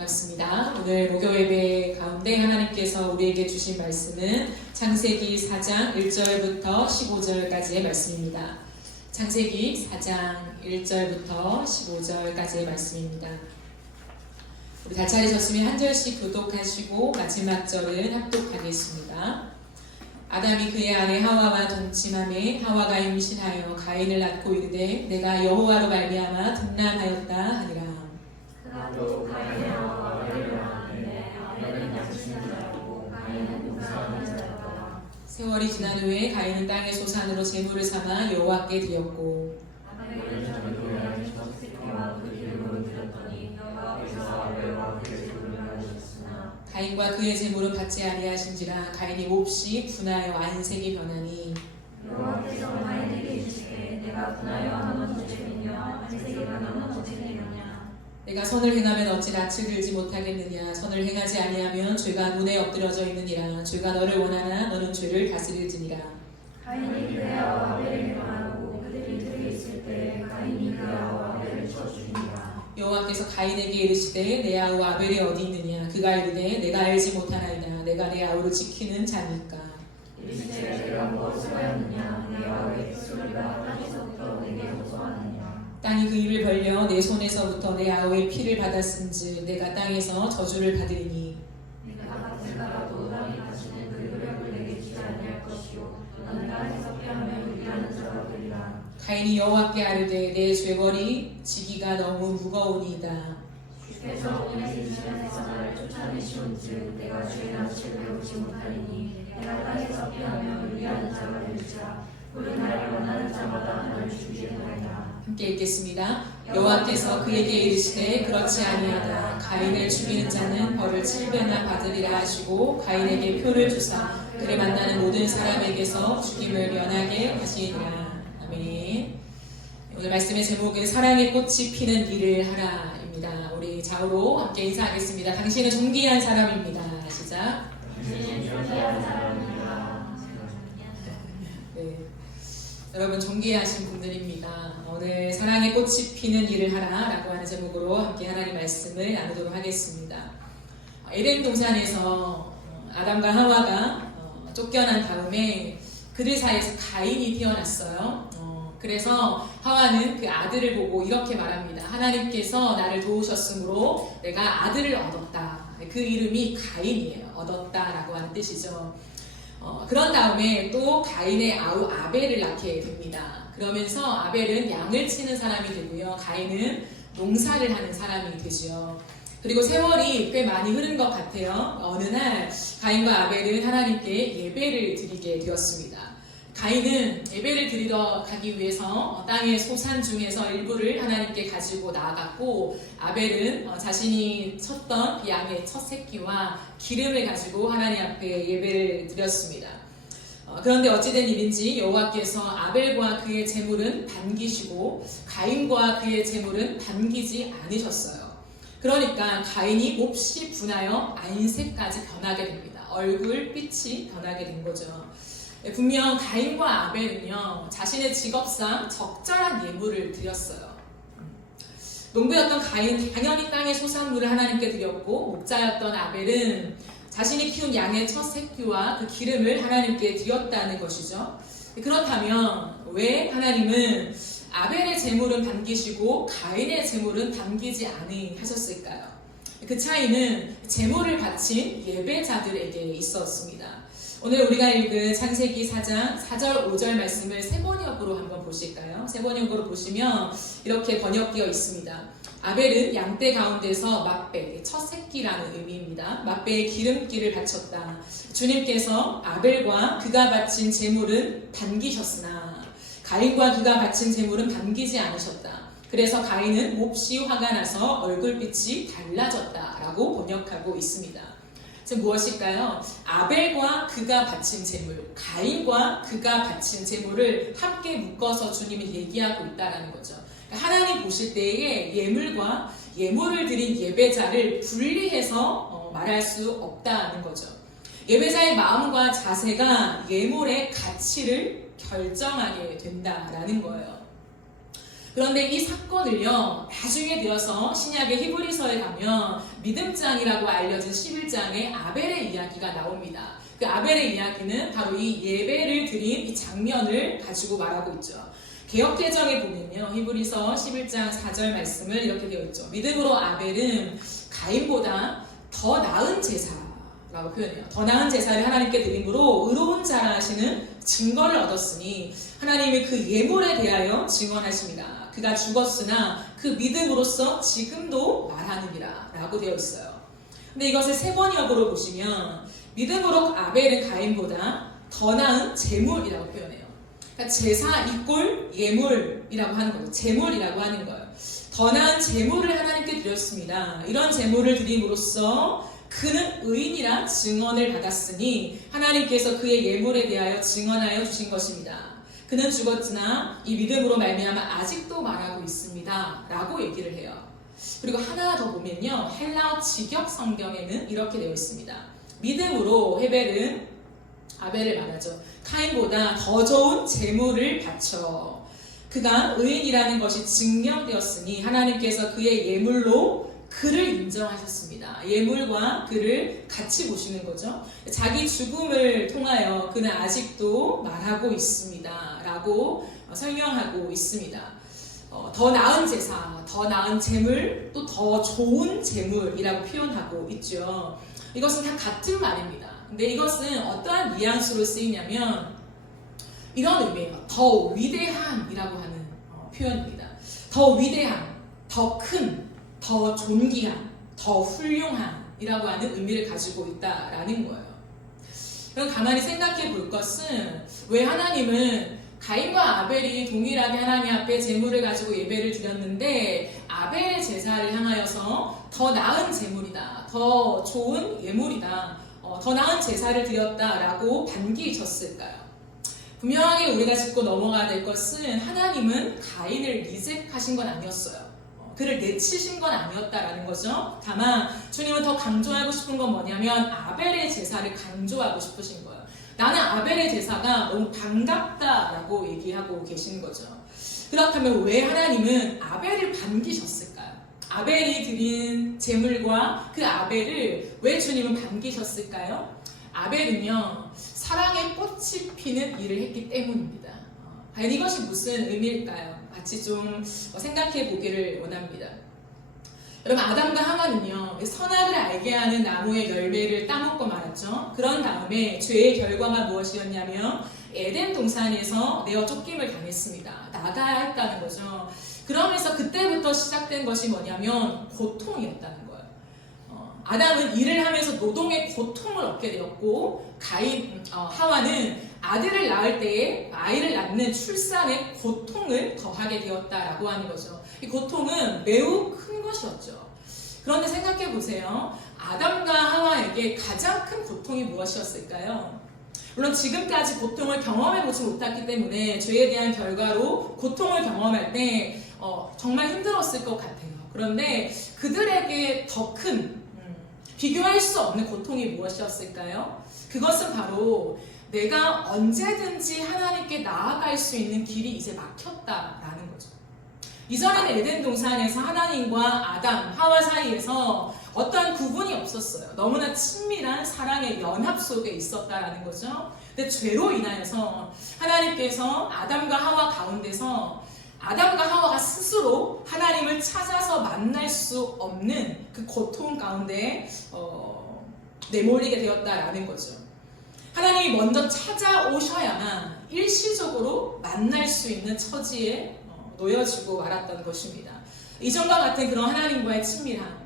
반갑습니다. 오늘 목요 예배 가운데 하나님께서 우리에게 주신 말씀은 창세기 4장 1절부터 15절까지의 말씀입니다. 창세기 4장 1절부터 15절까지의 말씀입니다. 우리 다 차리셨으면 한 절씩 교독하시고 마지막 절은 합독하겠습니다. 아담이 그의 아내 하와와 동침하매 하와가 임신하여 가인을 낳고 이르되 내가 여호와로 말미암아 둔남하였다 하니라. 그가 가인의 하와가 아벨을 낳았는데 아벨은 양심을 자라고 가인은 용사하는 자였더라. 세월이 지난 후에 가인은 땅의 소산으로 제물을 삼아 여호와께 드렸고 아벨은 자기 고향의 첫 새끼와 그 기름으로 드렸더니 여호와께서 아벨과 그의 제물을 받으셨으나 가인과 그의 제물은 받지 아니하신지라 가인이 몹시 분하여 안색이 변하니 여호와께서 가인에게 이르시되 내가 분하여 하는 어찌 되며 안색이 변하는 어찌 되느냐. 내가 선을 행하면 어찌 낯을 들지 못하겠느냐. 선을 행하지 아니하면 죄가 눈에 엎드려져 있느니라. 죄가 너를 원하나 너는 죄를 다스릴지니라. 가인이 그의 아와 아벨에게 말하고 그들이 들에 있을 때 가인이 그의 아와 아벨을 쳐 죽이니라. 여호와께서 가인에게 이르시되 내 아우 아벨이 어디 있느냐. 그가 이르되 내가 알지 못하나이다. 내가 내 아우를 지키는 자니까. 이르시되 내가 무엇을 하였느냐. 내 아우의 핏소리가 땅에서부터 내게 호소하느냐. 땅이 그 입을 벌려 내 손에서부터 내 아우의 피를 받았은즉 내가 땅에서 저주를 받으리니 내가 받을까라도 땅이 다시는 그 혈육을 내게 주지 아니할 것이요 너는 땅에서 피하면 유리하는 자가 되리라. 가인이 여호와께 아뢰되 내 죄벌이 지기가 너무 무거우니이다. 주께서 오늘 이 시간에서 나를 쫓아내시온즉 내가 주의 낯을 배우지 못하리니 내가 땅에서 피하면 유리하는 자가 될지라. 우리 나를 원하는 자마다 나를 죽이리이다. 함께 읽겠습니다. 여호와께서 그에게 이르시되 그렇지 아니하다. 가인을 죽이는 자는 벌을 7배나 받으리라 하시고 가인에게 표를 주사 그를 만나는 모든 사람에게서 죽임을 면하게 하시니라. 아멘. 오늘 말씀의 제목은 사랑의 꽃이 피는 일을 하라입니다. 우리 좌우로 함께 인사하겠습니다. 당신은 존귀한 사람입니다. 시작. 당신은 존귀한 사람입니다. 네. 여러분 존귀하신 분들입니다. 오늘 사랑의 꽃이 피는 일을 하라 라고 하는 제목으로 함께 하나님의 말씀을 나누도록 하겠습니다. 에덴 동산에서 아담과 하와가 쫓겨난 다음에 그들 사이에서 가인이 태어났어요. 그래서 하와는 그 아들을 보고 이렇게 말합니다. 하나님께서 나를 도우셨으므로 내가 아들을 얻었다. 그 이름이 가인이에요. 얻었다라고 하는 뜻이죠. 그런 다음에 또 가인의 아우 아벨을 낳게 됩니다. 그러면서 아벨은 양을 치는 사람이 되고요. 가인은 농사를 하는 사람이 되죠. 그리고 세월이 꽤 많이 흐른 것 같아요. 어느 날 가인과 아벨은 하나님께 예배를 드리게 되었습니다. 가인은 예배를 드리러 가기 위해서 땅의 소산 중에서 일부를 하나님께 가지고 나아갔고 아벨은 자신이 쳤던 양의 첫 새끼와 기름을 가지고 하나님 앞에 예배를 드렸습니다. 그런데 어찌된 일인지 여호와께서 아벨과 그의 제물은 반기시고 가인과 그의 제물은 반기지 않으셨어요. 그러니까 가인이 몹시 분하여 안색까지 변하게 됩니다. 얼굴빛이 변하게 된 거죠. 분명 가인과 아벨은요 자신의 직업상 적절한 예물을 드렸어요. 농부였던 가인은 당연히 땅의 소산물을 하나님께 드렸고 목자였던 아벨은 자신이 키운 양의 첫 새끼와 그 기름을 하나님께 드렸다는 것이죠. 그렇다면 왜 하나님은 아벨의 제물은 반기시고 가인의 제물은 반기지 아니하셨을까요? 그 차이는 제물을 바친 예배자들에게 있었습니다. 오늘 우리가 읽은 창세기 4장 4절 5절 말씀을 세번역으로 한번 보실까요? 세번역으로 보시면 이렇게 번역되어 있습니다. 아벨은 양떼 가운데서 맛배, 첫 새끼라는 의미입니다. 맛배에 기름기를 바쳤다. 주님께서 아벨과 그가 바친 제물은 반기셨으나 가인과 그가 바친 제물은 반기지 않으셨다. 그래서 가인은 몹시 화가 나서 얼굴빛이 달라졌다라고 번역하고 있습니다. 지금 무엇일까요? 아벨과 그가 바친 제물, 가인과 그가 바친 제물을 함께 묶어서 주님이 얘기하고 있다는 거죠. 하나님 보실 때에 예물과 예물을 드린 예배자를 분리해서 말할 수 없다는 거죠. 예배자의 마음과 자세가 예물의 가치를 결정하게 된다라는 거예요. 그런데 이 사건을요, 나중에 되어서 신약의 히브리서에 가면 믿음장이라고 알려진 11장에 아벨의 이야기가 나옵니다. 그 아벨의 이야기는 바로 이 예배를 드린 이 장면을 가지고 말하고 있죠. 개역개정에 보면요, 히브리서 11장 4절 말씀을 이렇게 되어 있죠. 믿음으로 아벨은 가인보다 더 나은 제사라고 표현해요. 더 나은 제사를 하나님께 드림으로 의로운 자라 하시는 증거를 얻었으니 하나님이 그 예물에 대하여 증언하십니다. 그가 죽었으나 그 믿음으로써 지금도 말하느니라 라고 되어 있어요. 근데 이것을 세 번역으로 보시면 믿음으로 아벨은 가인보다 더 나은 제물이라고 표현해요. 그러니까 제사 이꼴 예물이라고 하는 거예요. 제물이라고 하는 거예요. 더 나은 제물을 하나님께 드렸습니다. 이런 제물을 드림으로써 그는 의인이라 증언을 받았으니 하나님께서 그의 예물에 대하여 증언하여 주신 것입니다. 그는 죽었으나 이 믿음으로 말미암아 아직도 말하고 있습니다 라고 얘기를 해요. 그리고 하나 더 보면요, 헬라어 직역 성경에는 이렇게 되어 있습니다. 믿음으로 헤벨은 아벨을 말하죠. 카인보다 더 좋은 제물을 바쳐 그가 의인이라는 것이 증명되었으니 하나님께서 그의 예물로 그를 인정하셨습니다. 예물과 그를 같이 보시는 거죠. 자기 죽음을 통하여 그는 아직도 말하고 있습니다 라고 설명하고 있습니다. 더 나은 제사, 더 나은 제물, 또 더 좋은 제물이라고 표현하고 있죠. 이것은 다 같은 말입니다. 근데 이것은 어떠한 뉘앙스로 쓰이냐면 이런 의미예요. 더 위대한이라고 하는 표현입니다. 더 위대한, 더 큰, 더 존귀한, 더 훌륭한이라고 하는 의미를 가지고 있다라는 거예요. 그럼 가만히 생각해 볼 것은 왜 하나님은 가인과 아벨이 동일하게 하나님 앞에 제물을 가지고 예배를 드렸는데 아벨의 제사를 향하여서 더 나은 제물이다, 더 좋은 예물이다, 더 나은 제사를 드렸다라고 반기셨을까요? 분명하게 우리가 짚고 넘어가야 될 것은 하나님은 가인을 리젝하신 건 아니었어요. 그를 내치신 건 아니었다라는 거죠. 다만 주님은 더 강조하고 싶은 건 뭐냐면 아벨의 제사를 강조하고 싶으신 거예요. 나는 아벨의 제사가 너무 반갑다라고 얘기하고 계신 거죠. 그렇다면 왜 하나님은 아벨을 반기셨을까요? 아벨이 드린 제물과 그 아벨을 왜 주님은 반기셨을까요? 아벨은요, 사랑의 꽃이 피는 일을 했기 때문입니다. 과연 이것이 무슨 의미일까요? 같이 좀 생각해 보기를 원합니다. 여러분, 아담과 하와는요, 선악을 알게 하는 나무의 열매를 따먹고 말았죠. 그런 다음에 죄의 결과가 무엇이었냐면 에덴 동산에서 내어 쫓김을 당했습니다. 나가야 했다는 거죠. 그러면서 그때부터 시작된 것이 뭐냐면 고통이었다는 거예요. 아담은 일을 하면서 노동의 고통을 얻게 되었고 하와는 아들을 낳을 때에 아이를 낳는 출산의 고통을 더하게 되었다라고 하는 거죠. 이 고통은 매우 큰 것이었죠. 그런데 생각해 보세요. 아담과 하와에게 가장 큰 고통이 무엇이었을까요? 물론 지금까지 고통을 경험해보지 못했기 때문에 죄에 대한 결과로 고통을 경험할 때 정말 힘들었을 것 같아요. 그런데 그들에게 더 큰 비교할 수 없는 고통이 무엇이었을까요? 그것은 바로 내가 언제든지 하나님께 나아갈 수 있는 길이 이제 막혔다라는 거죠. 이전에는 에덴 동산에서 하나님과 아담, 하와 사이에서 어떠한 구분이 없었어요. 너무나 친밀한 사랑의 연합 속에 있었다라는 거죠. 근데 죄로 인하여서 하나님께서 아담과 하와 가운데서 아담과 하와가 스스로 하나님을 찾아서 만날 수 없는 그 고통 가운데 내몰리게 되었다라는 거죠. 하나님이 먼저 찾아오셔야만 일시적으로 만날 수 있는 처지에 놓여지고 말았던 것입니다. 이전과 같은 그런 하나님과의 친밀함,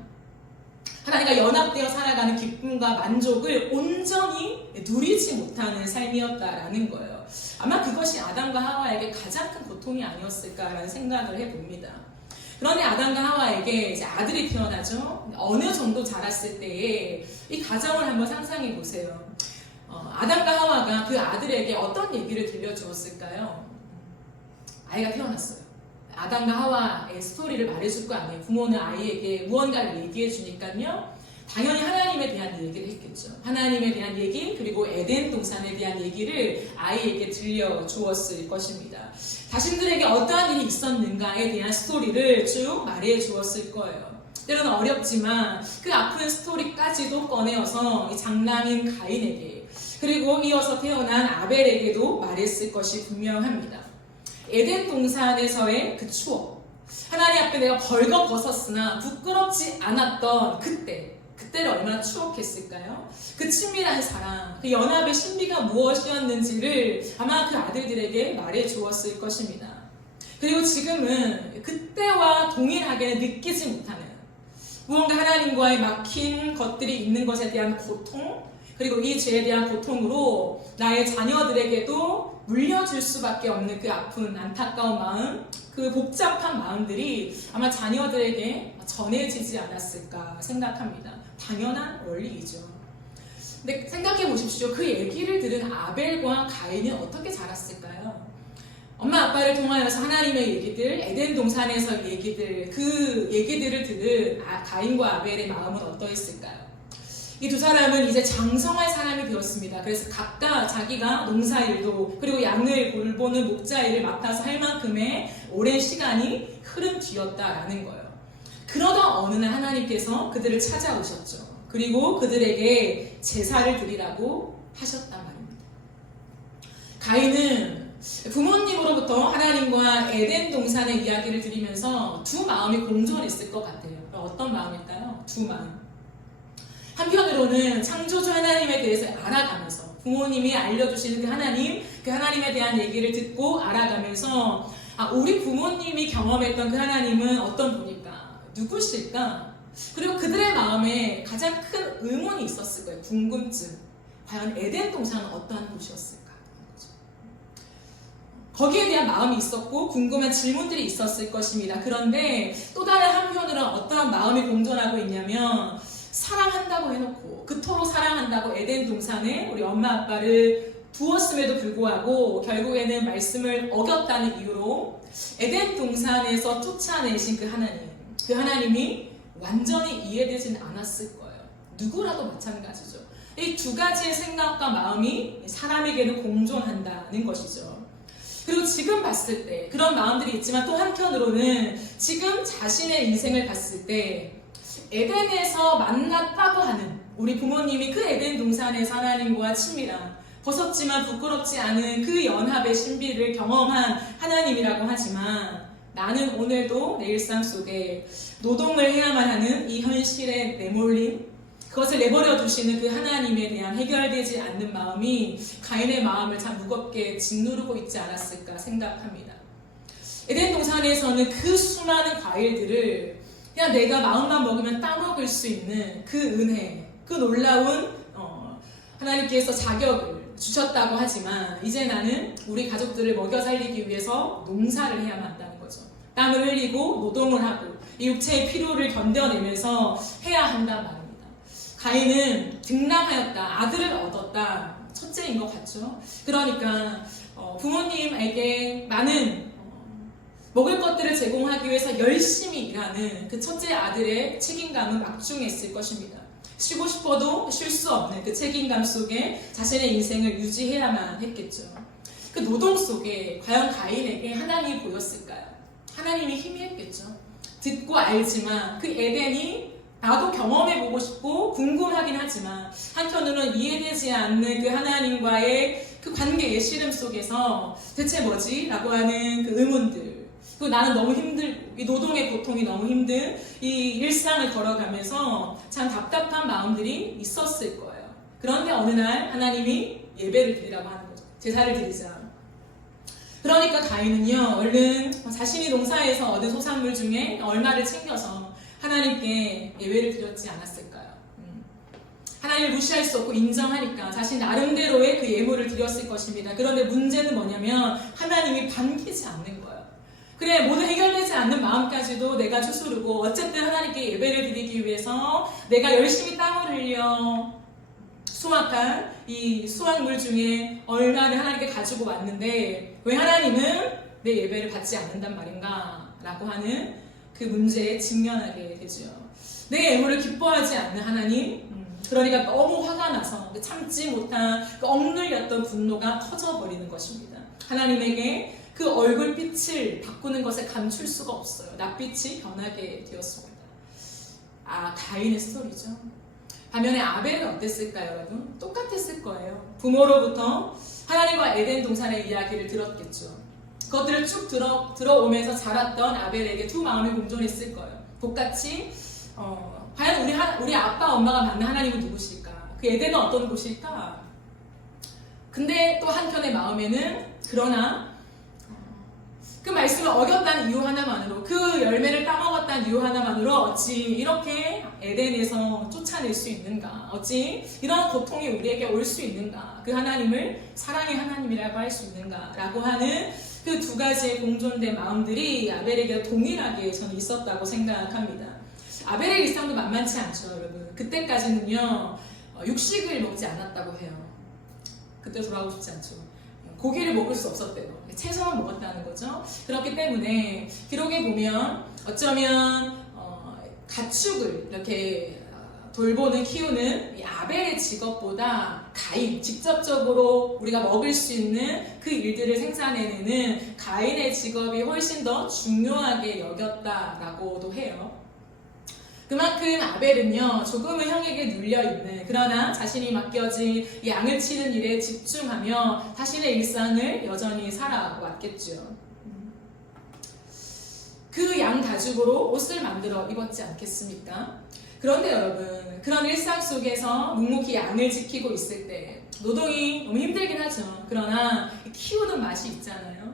하나님과 연합되어 살아가는 기쁨과 만족을 온전히 누리지 못하는 삶이었다라는 거예요. 아마 그것이 아담과 하와에게 가장 큰 고통이 아니었을까라는 생각을 해봅니다. 그런데 아담과 하와에게 이제 아들이 태어나죠. 어느 정도 자랐을 때에 이 가정을 한번 상상해 보세요. 아담과 하와가 그 아들에게 어떤 얘기를 들려주었을까요? 아이가 태어났어요. 아담과 하와의 스토리를 말해줄 거 아니에요. 부모는 아이에게 무언가를 얘기해 주니까요. 당연히 하나님에 대한 얘기를 했겠죠. 하나님에 대한 얘기, 그리고 에덴 동산에 대한 얘기를 아이에게 들려주었을 것입니다. 자신들에게 어떠한 일이 있었는가에 대한 스토리를 쭉 말해 주었을 거예요. 때로는 어렵지만 그 아픈 스토리까지도 꺼내어서 이 장남인 가인에게, 그리고 이어서 태어난 아벨에게도 말했을 것이 분명합니다. 에덴 동산에서의 그 추억, 하나님 앞에 내가 벌거벗었으나 부끄럽지 않았던 그때를 얼마나 추억했을까요? 그 친밀한 사랑, 그 연합의 신비가 무엇이었는지를 아마 그 아들들에게 말해 주었을 것입니다. 그리고 지금은 그때와 동일하게 느끼지 못하는 무언가 하나님과의 막힌 것들이 있는 것에 대한 고통, 그리고 이 죄에 대한 고통으로 나의 자녀들에게도 물려줄 수밖에 없는 그 아픈 안타까운 마음, 그 복잡한 마음들이 아마 자녀들에게 전해지지 않았을까 생각합니다. 당연한 원리이죠. 근데 생각해 보십시오. 그 얘기를 들은 아벨과 가인은 어떻게 자랐을까요? 엄마 아빠를 통하여서 하나님의 얘기들, 에덴 동산에서 얘기들, 그 얘기들을 들은 가인과 아벨의 마음은 어떠했을까요? 이 두 사람은 이제 장성할 사람이 되었습니다. 그래서 각각 자기가 농사일도, 그리고 양을 돌보는 목자일을 맡아서 할 만큼의 오랜 시간이 흐른 뒤였다라는 거예요. 그러던 어느 날 하나님께서 그들을 찾아오셨죠. 그리고 그들에게 제사를 드리라고 하셨단 말입니다. 가인은 부모님으로부터 하나님과 에덴 동산의 이야기를 들으면서 두 마음이 공존했을 것 같아요. 어떤 마음일까요? 두 마음. 한편으로는 창조주 하나님에 대해서 알아가면서 부모님이 알려주시는 그 하나님에 대한 얘기를 듣고 알아가면서 우리 부모님이 경험했던 그 하나님은 어떤 분일까? 누구실까? 그리고 그들의 마음에 가장 큰 의문이 있었을 거예요. 궁금증. 과연 에덴 동산은 어떠한 곳이었을까? 거기에 대한 마음이 있었고 궁금한 질문들이 있었을 것입니다. 그런데 또 다른 한편으로는 어떠한 마음이 공존하고 있냐면 사랑한다고 해놓고 그토록 사랑한다고 에덴 동산에 우리 엄마 아빠를 두었음에도 불구하고 결국에는 말씀을 어겼다는 이유로 에덴 동산에서 쫓아내신 그 하나님이 완전히 이해되지는 않았을 거예요. 누구라도 마찬가지죠. 이 두 가지의 생각과 마음이 사람에게는 공존한다는 것이죠. 그리고 지금 봤을 때 그런 마음들이 있지만 또 한편으로는 지금 자신의 인생을 봤을 때 에덴에서 만났다고 하는 우리 부모님이 그 에덴 동산에서 하나님과 친밀한, 벗었지만 부끄럽지 않은 그 연합의 신비를 경험한 하나님이라고 하지만 나는 오늘도 내 일상 속에 노동을 해야만 하는 이 현실에 내몰린, 그것을 내버려 두시는 그 하나님에 대한 해결되지 않는 마음이 가인의 마음을 참 무겁게 짓누르고 있지 않았을까 생각합니다. 에덴 동산에서는 그 수많은 과일들을 그냥 내가 마음만 먹으면 따먹을 수 있는 그 은혜, 그 놀라운 하나님께서 자격을 주셨다고 하지만 이제 나는 우리 가족들을 먹여 살리기 위해서 농사를 해야만 한다는 거죠. 땀을 흘리고 노동을 하고 이 육체의 필요를 견뎌내면서 해야 한단 말입니다. 가인은 등남하였다, 아들을 얻었다, 첫째인 것 같죠. 그러니까 부모님에게 많은 먹을 것들을 제공하기 위해서 열심히 일하는 그 첫째 아들의 책임감은 막중했을 것입니다. 쉬고 싶어도 쉴 수 없는 그 책임감 속에 자신의 인생을 유지해야만 했겠죠. 그 노동 속에 과연 가인에게 하나님이 보였을까요? 하나님이 희미했겠죠. 듣고 알지만 그 에덴이 나도 경험해보고 싶고 궁금하긴 하지만 한편으로는 이해되지 않는 그 하나님과의 그 관계의 씨름 속에서 대체 뭐지? 라고 하는 그 의문들, 그리고 나는 너무 힘들고 이 노동의 고통이 너무 힘든 이 일상을 걸어가면서 참 답답한 마음들이 있었을 거예요. 그런데 어느 날 하나님이 예배를 드리라고 하는 거죠. 제사를 드리자. 그러니까 가인은요, 얼른 자신이 농사에서 얻은 소산물 중에 얼마를 챙겨서 하나님께 예배를 드렸지 않았을까요? 하나님을 무시할 수 없고 인정하니까 자신 나름대로의 그 예물을 드렸을 것입니다. 그런데 문제는 뭐냐면 하나님이 반기지 않는 거예요. 그래, 모두 해결되지 않는 마음까지도 내가 추스르고 어쨌든 하나님께 예배를 드리기 위해서 내가 열심히 땀을 흘려 수확한 이 수확물 중에 얼마를 하나님께 가지고 왔는데 왜 하나님은 내 예배를 받지 않는단 말인가? 라고 하는 그 문제에 직면하게 되죠. 내 애물을 기뻐하지 않는 하나님, 그러니까 너무 화가 나서 참지 못한 그 억눌렸던 분노가 터져버리는 것입니다. 하나님에게 그 얼굴빛을 바꾸는 것에 감출 수가 없어요. 낯빛이 변하게 되었습니다. 가인의 스토리죠. 반면에 아벨은 어땠을까요, 여러분? 똑같았을 거예요. 부모로부터 하나님과 에덴 동산의 이야기를 들었겠죠. 그것들을 쭉 들어오면서 자랐던 아벨에게 두 마음이 공존했을 거예요. 똑같이 과연 우리 아빠 엄마가 만난 하나님은 누구실까? 그 에덴은 어떤 곳일까? 근데 또 한편의 마음에는 그러나 그 말씀을 어겼다는 이유 하나만으로, 그 열매를 따먹었다는 이유 하나만으로 어찌 이렇게 에덴에서 쫓아낼 수 있는가? 어찌 이런 고통이 우리에게 올 수 있는가? 그 하나님을 사랑의 하나님이라고 할 수 있는가? 라고 하는 그 두 가지의 공존된 마음들이 아벨에게 동일하게 저는 있었다고 생각합니다. 아벨의 일상도 만만치 않죠, 여러분. 그때까지는요, 육식을 먹지 않았다고 해요. 그때 돌아가고 싶지 않죠. 고기를 먹을 수 없었대요. 채소만 먹었다는 거죠. 그렇기 때문에 기록에 보면 어쩌면 가축을 이렇게 돌보는, 키우는 이 아벨의 직업보다 가인, 직접적으로 우리가 먹을 수 있는 그 일들을 생산해내는 가인의 직업이 훨씬 더 중요하게 여겼다라고도 해요. 그만큼 아벨은요, 조금은 형에게 눌려있는, 그러나 자신이 맡겨진 양을 치는 일에 집중하며 자신의 일상을 여전히 살아왔겠죠. 그 양 가죽으로 옷을 만들어 입었지 않겠습니까? 그런데 여러분, 그런 일상 속에서 묵묵히 양을 지키고 있을 때 노동이 너무 힘들긴 하죠. 그러나 키우는 맛이 있잖아요.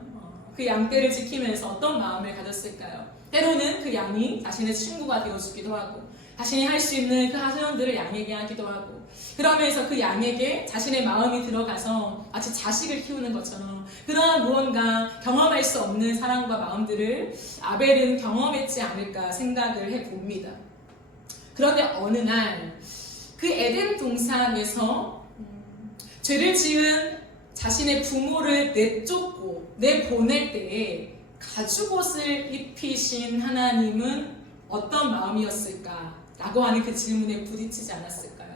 그 양떼를 지키면서 어떤 마음을 가졌을까요? 때로는 그 양이 자신의 친구가 되어주기도 하고, 자신이 할 수 있는 그 하소연들을 양에게 하기도 하고, 그러면서 그 양에게 자신의 마음이 들어가서 마치 자식을 키우는 것처럼 그러한 무언가 경험할 수 없는 사랑과 마음들을 아벨은 경험했지 않을까 생각을 해봅니다. 그런데 어느 날 그 에덴 동산에서 죄를 지은 자신의 부모를 내쫓고 내보낼 때에 가죽옷을 입히신 하나님은 어떤 마음이었을까? 라고 하는 그 질문에 부딪히지 않았을까요?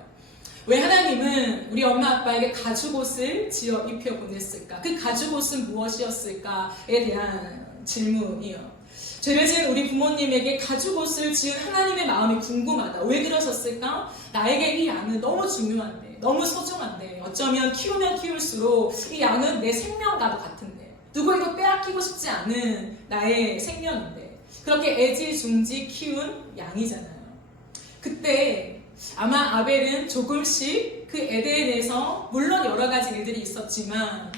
왜 하나님은 우리 엄마 아빠에게 가죽옷을 지어 입혀 보냈을까? 그 가죽옷은 무엇이었을까에 대한 질문이요. 죄를 지은 우리 부모님에게 가죽옷을 지은 하나님의 마음이 궁금하다. 왜 그러셨을까? 나에게 이 양은 너무 중요한데, 너무 소중한데, 어쩌면 키우면 키울수록 이 양은 내 생명과도 같은데, 누구에게 빼앗기고 싶지 않은 나의 생명인데, 그렇게 애지중지 키운 양이잖아요. 그때 아마 아벨은 조금씩 그 에덴에서 물론 여러 가지 일들이 있었지만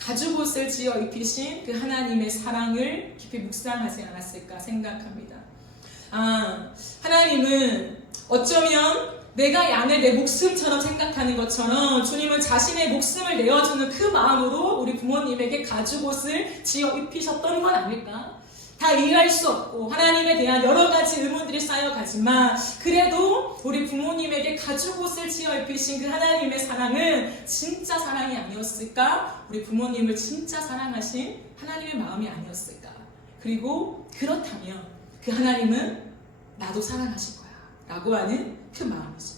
가죽옷을 지어 입히신 그 하나님의 사랑을 깊이 묵상하지 않았을까 생각합니다. 하나님은 어쩌면 내가 양을 내 목숨처럼 생각하는 것처럼 주님은 자신의 목숨을 내어주는 그 마음으로 우리 부모님에게 가죽옷을 지어 입히셨던 건 아닐까? 다 이해할 수 없고 하나님에 대한 여러 가지 의문들이 쌓여가지만 그래도 우리 부모님에게 가죽옷을 지어 입히신 그 하나님의 사랑은 진짜 사랑이 아니었을까? 우리 부모님을 진짜 사랑하신 하나님의 마음이 아니었을까? 그리고 그렇다면 그 하나님은 나도 사랑하실 거야 라고 하는 그 마음이죠.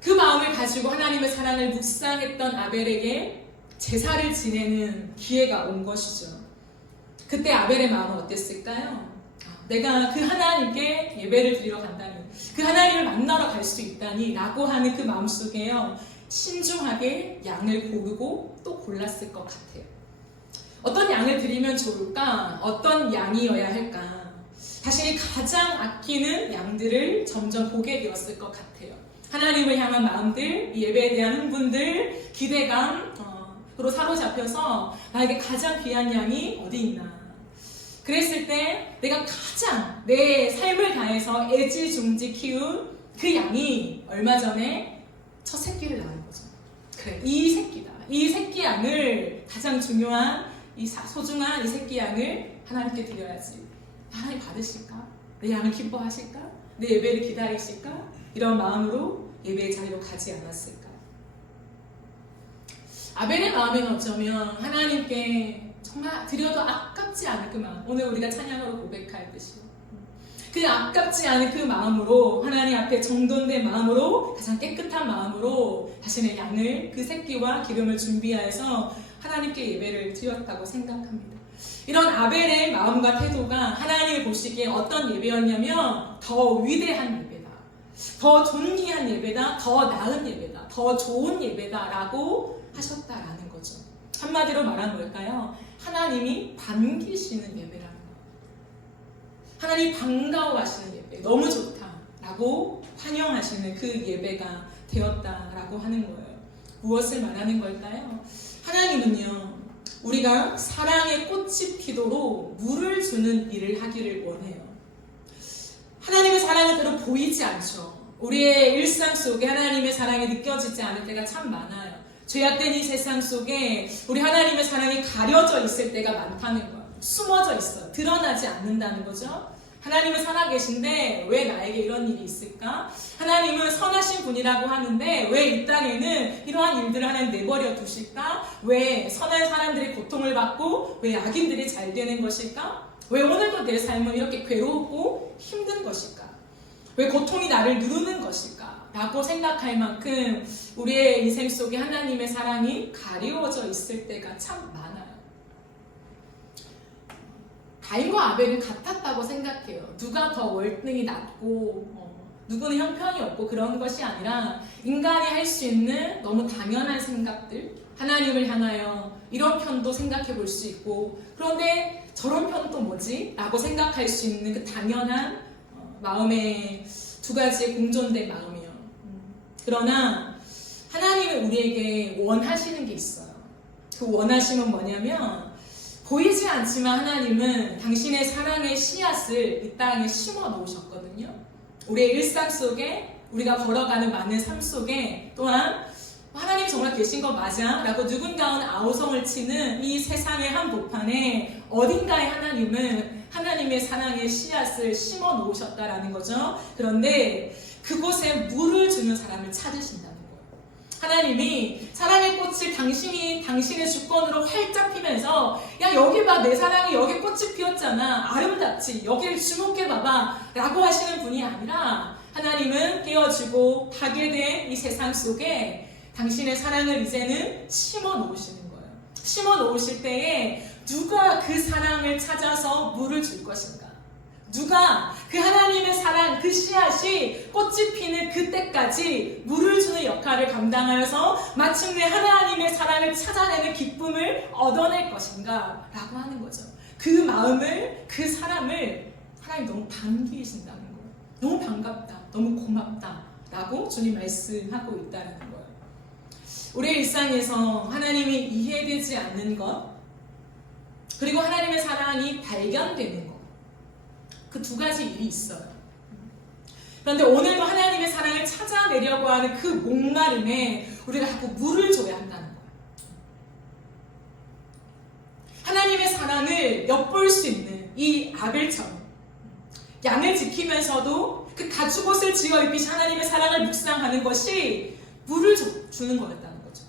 그 마음을 가지고 하나님의 사랑을 묵상했던 아벨에게 제사를 지내는 기회가 온 것이죠. 그때 아벨의 마음은 어땠을까요? 내가 그 하나님께 예배를 드리러 간다니, 그 하나님을 만나러 갈 수 있다니 라고 하는 그 마음속에요, 신중하게 양을 고르고 또 골랐을 것 같아요. 어떤 양을 드리면 좋을까? 어떤 양이어야 할까? 자신이 가장 아끼는 양들을 점점 보게 되었을 것 같아요. 하나님을 향한 마음들, 예배에 대한 흥분들, 기대감으로 사로잡혀서 나에게 가장 귀한 양이 어디 있나? 그랬을 때 내가 가장 내 삶을 다해서 애지중지 키운 그 양이 얼마 전에 첫 새끼를 낳은 거죠. 그래, 이 새끼다. 이 새끼 양을, 가장 중요한 소중한 이 새끼 양을 하나님께 드려야지. 하나님 받으실까? 내 양을 기뻐하실까? 내 예배를 기다리실까? 이런 마음으로 예배의 자리로 가지 않았을까? 아벨의 마음에는 어쩌면 하나님께 정말 드려도 아깝지 않을 그 마음, 오늘 우리가 찬양으로 고백할 듯이 그 아깝지 않은 그 마음으로 하나님 앞에 정돈된 마음으로 가장 깨끗한 마음으로 자신의 양을 그 새끼와 기름을 준비하여서 하나님께 예배를 드렸다고 생각합니다. 이런 아벨의 마음과 태도가 하나님이 보시기에 어떤 예배였냐면 더 위대한 예배다, 더 존귀한 예배다, 더 나은 예배다, 더 좋은 예배다라고 하셨다라는 거죠. 한마디로 말하면 뭘까요? 하나님이 반기시는 예배라는 거. 하나님 반가워하시는 예배, 너무 좋다라고 환영하시는 그 예배가 되었다라고 하는 거예요. 무엇을 말하는 걸까요? 하나님은요, 우리가 사랑의 꽃이 피도록 물을 주는 일을 하기를 원해요. 하나님의 사랑은 때로 보이지 않죠. 우리의 일상 속에 하나님의 사랑이 느껴지지 않을 때가 참 많아요. 죄악된 이 세상 속에 우리 하나님의 사랑이 가려져 있을 때가 많다는 거예요. 숨어져 있어요. 드러나지 않는다는 거죠. 하나님은 살아계신데 왜 나에게 이런 일이 있을까? 하나님은 선하신 분이라고 하는데 왜 이 땅에는 이러한 일들을 하나님 내버려 두실까? 왜 선한 사람들이 고통을 받고 왜 악인들이 잘 되는 것일까? 왜 오늘도 내 삶은 이렇게 괴롭고 힘든 것일까? 왜 고통이 나를 누르는 것일까? 라고 생각할 만큼 우리의 인생 속에 하나님의 사랑이 가리워져 있을 때가 참 많아요. 가인과 아벨은 같았다고 생각해요. 누가 더 월등히 낮고 누구는 형편이 없고 그런 것이 아니라 인간이 할 수 있는 너무 당연한 생각들, 하나님을 향하여 이런 편도 생각해 볼 수 있고, 그런데 저런 편도 뭐지? 라고 생각할 수 있는 그 당연한 마음의 두 가지의 공존된 마음이에요. 그러나 하나님은 우리에게 원하시는 게 있어요. 그 원하심은 뭐냐면 보이지 않지만 하나님은 당신의 사랑의 씨앗을 이 땅에 심어 놓으셨거든요. 우리의 일상 속에 우리가 걸어가는 많은 삶 속에 또한 하나님이 정말 계신 거 맞아? 라고 누군가는 아우성을 치는 이 세상의 한 보판에 어딘가에 하나님은 하나님의 사랑의 씨앗을 심어 놓으셨다라는 거죠. 그런데 그곳에 물을 주는 사람을 찾으신다는 거예요. 하나님이 사랑의 꽃을 당신의 주권으로 활짝 피면서 야 여기 봐, 내 사랑이 여기 꽃이 피었잖아, 아름답지, 여기를 주목해봐봐 라고 하시는 분이 아니라 하나님은 깨어지고 파괴된 이 세상 속에 당신의 사랑을 이제는 심어 놓으시는 거예요. 심어 놓으실 때에 누가 그 사랑을 찾아서 물을 줄 것인가? 누가 그 하나님의 사랑, 그 씨앗이 꽃이 피는 그때까지 물을 주는 역할을 감당하여서 마침내 하나님의 사랑을 찾아내는 기쁨을 얻어낼 것인가? 라고 하는 거죠. 그 마음을, 그 사람을 하나님 너무 반기신다는 거예요. 너무 반갑다, 너무 고맙다 라고 주님 말씀하고 있다는 거예요. 우리의 일상에서 하나님이 이해되지 않는 것, 그리고 하나님의 사랑이 발견되는 것, 그 두 가지 일이 있어요. 그런데 오늘도 하나님의 사랑을 찾아내려고 하는 그 목마름에 우리가 자꾸 물을 줘야 한다는 거예요. 하나님의 사랑을 엿볼 수 있는 이 아벨처럼 양을 지키면서도 그 가축옷을 지어 입히신 하나님의 사랑을 묵상하는 것이 물을 주는 거였다는 거죠.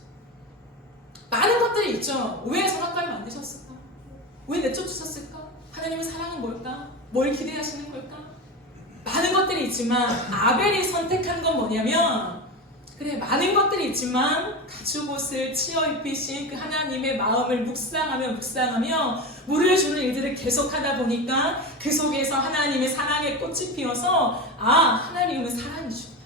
많은 것들이 있죠. 왜 선악과를 만드셨을까? 왜 내쫓으셨을까? 하나님의 사랑은 뭘까? 뭘 기대하시는 걸까? 많은 것들이 있지만 아벨이 선택한 건 뭐냐면, 그래 많은 것들이 있지만 가축옷을 치어 입히신 그 하나님의 마음을 묵상하며 물을 주는 일들을 계속하다 보니까 그 속에서 하나님의 사랑의 꽃이 피어서 하나님은 사랑이시구나.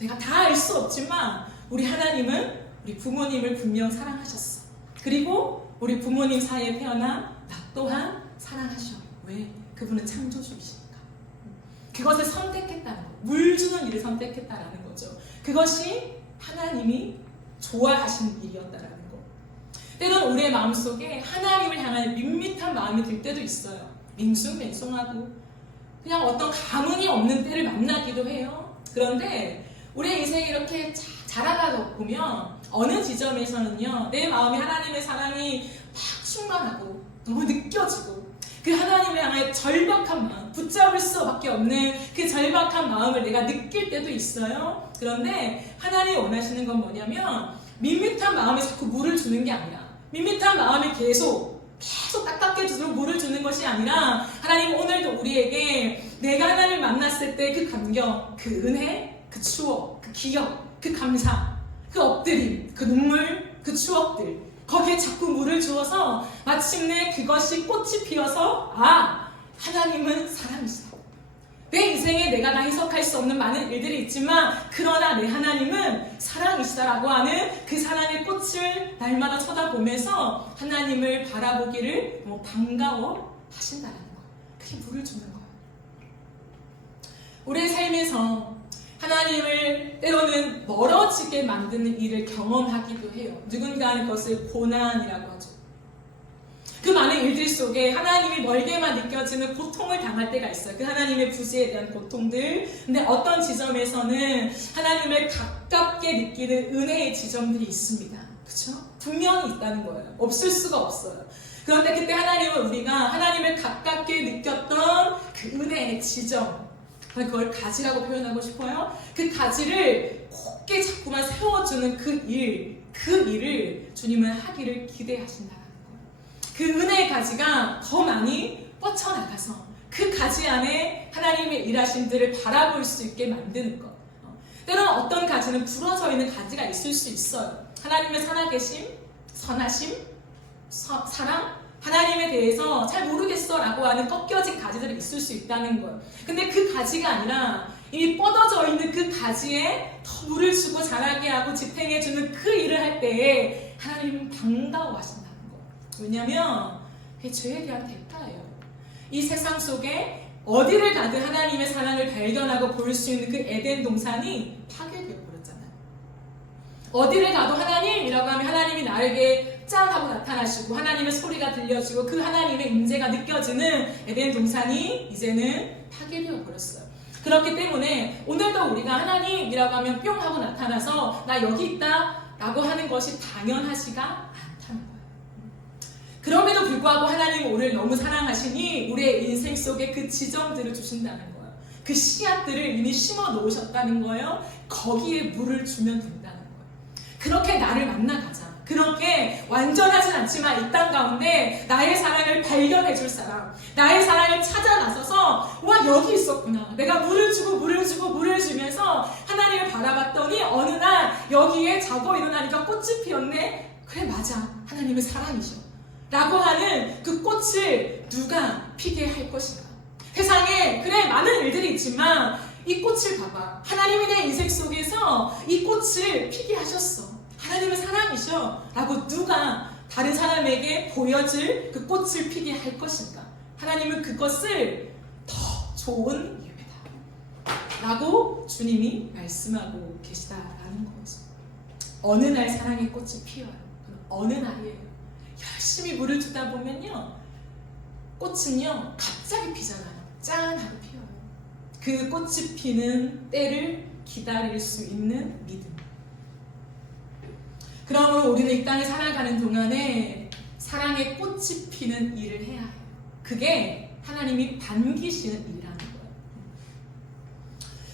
내가 다 알 수 없지만 우리 하나님은 우리 부모님을 분명 사랑하셨어. 그리고 우리 부모님 사이에 태어난 나 또한 사랑하셔. 왜? 그분은 창조주이시니까. 그것을 선택했다는 거. 물 주는 일을 선택했다라는 거죠. 그것이 하나님이 좋아하시는 일이었다라는 거. 때로는 우리의 마음속에 하나님을 향한 밋밋한 마음이 들 때도 있어요. 밍숭맹숭하고 그냥 어떤 감흥이 없는 때를 만나기도 해요. 그런데 우리의 인생이 이렇게 자라가다 보면 어느 지점에서는요, 내 마음에 하나님의 사랑이 막 충만하고 너무 느껴지고 그 하나님을 향해 절박한 마음, 붙잡을 수밖에 없는 그 절박한 마음을 내가 느낄 때도 있어요. 그런데 하나님이 원하시는 건 뭐냐면 밋밋한 마음에 자꾸 물을 주는 게 아니라, 밋밋한 마음에 계속 딱딱해지도록 물을 주는 것이 아니라, 하나님 오늘도 우리에게 내가 하나님 만났을 때 그 감격, 그 은혜, 그 추억, 그 기억, 그 감사, 그 엎드림, 그 눈물, 그 추억들, 거기에 자꾸 물을 주어서 마침내 그것이 꽃이 피어서 하나님은 사랑이시다. 내 인생에 내가 다 해석할 수 없는 많은 일들이 있지만 그러나 내 하나님은 사랑이시다라고 하는 그 사랑의 꽃을 날마다 쳐다보면서 하나님을 바라보기를 반가워 하신다는 거. 그게 물을 주는 거예요. 우리의 삶에서 하나님을 때로는 멀어지게 만드는 일을 경험하기도 해요. 누군가는 그것을 고난이라고 하죠. 그 많은 일들 속에 하나님이 멀게만 느껴지는 고통을 당할 때가 있어요. 그 하나님의 부재에 대한 고통들. 근데 어떤 지점에서는 하나님을 가깝게 느끼는 은혜의 지점들이 있습니다. 그렇죠? 분명히 있다는 거예요. 없을 수가 없어요. 그런데 그때 하나님은 우리가 하나님을 가깝게 느꼈던 그 은혜의 지점, 그걸 가지라고 표현하고 싶어요. 그 가지를 곱게 자꾸만 세워주는 그 일을 주님은 하기를 기대하신다는 거예요. 그 은혜의 가지가 더 많이 뻗쳐나가서 그 가지 안에 하나님의 일하심들을 바라볼 수 있게 만드는 것. 때로는 어떤 가지는 부러져 있는 가지가 있을 수 있어요. 하나님의 살아계심, 선하심, 사랑, 하나님에 대해서 잘 모르겠어 라고 하는 꺾여진 가지들이 있을 수 있다는 거예요. 근데 그 가지가 아니라 이미 뻗어져 있는 그 가지에 더 물을 주고 자라게 하고 지탱해주는 그 일을 할 때에 하나님은 반가워하신다는 거예요. 왜냐하면 그게 죄에 대한 대가예요. 이 세상 속에 어디를 가든 하나님의 사랑을 발견하고 볼 수 있는 그 에덴 동산이 파괴되어 버렸잖아요. 어디를 가도 하나님이라고 하면 하나님이 나에게 짠 하고 나타나시고 하나님의 소리가 들려지고 그 하나님의 임재가 느껴지는 에덴 동산이 이제는 파괴되어 버렸어요. 그렇기 때문에 오늘도 우리가 하나님이라고 하면 뿅 하고 나타나서 나 여기 있다 라고 하는 것이 당연하지가 않다는 거예요. 그럼에도 불구하고 하나님은 우리를 너무 사랑하시니 우리의 인생 속에 그 지점들을 주신다는 거예요. 그 씨앗들을 이미 심어 놓으셨다는 거예요. 거기에 물을 주면 된다는 거예요. 그렇게 나를 만나가자. 그렇게 완전하진 않지만 이 땅 가운데 나의 사랑을 발견해 줄 사람, 나의 사랑을 찾아 나서서 와 여기 있었구나. 내가 물을 주면서 하나님을 바라봤더니 어느 날 여기에 자고 일어나니까 꽃이 피었네. 그래 맞아. 하나님은 사랑이셔. 라고 하는 그 꽃을 누가 피게 할 것인가. 세상에 그래 많은 일들이 있지만 이 꽃을 봐봐. 하나님이 내 인생 속에서 이 꽃을 피게 하셨어. 하나님은 사랑이셔 라고 누가 다른 사람에게 보여줄 그 꽃을 피게 할 것인가. 하나님은 그것을 더 좋은 기회다 라고 주님이 말씀하고 계시다라는 거죠. 어느 날 사랑의 꽃이 피어요. 어느 날이에요. 열심히 물을 주다 보면요 꽃은요 갑자기 피잖아요. 짠 하고 피어요. 그 꽃이 피는 때를 기다릴 수 있는 믿음. 그러므로 우리는 이 땅에 살아가는 동안에 사랑의 꽃이 피는 일을 해야 해요. 그게 하나님이 반기시는 일이라는 거예요.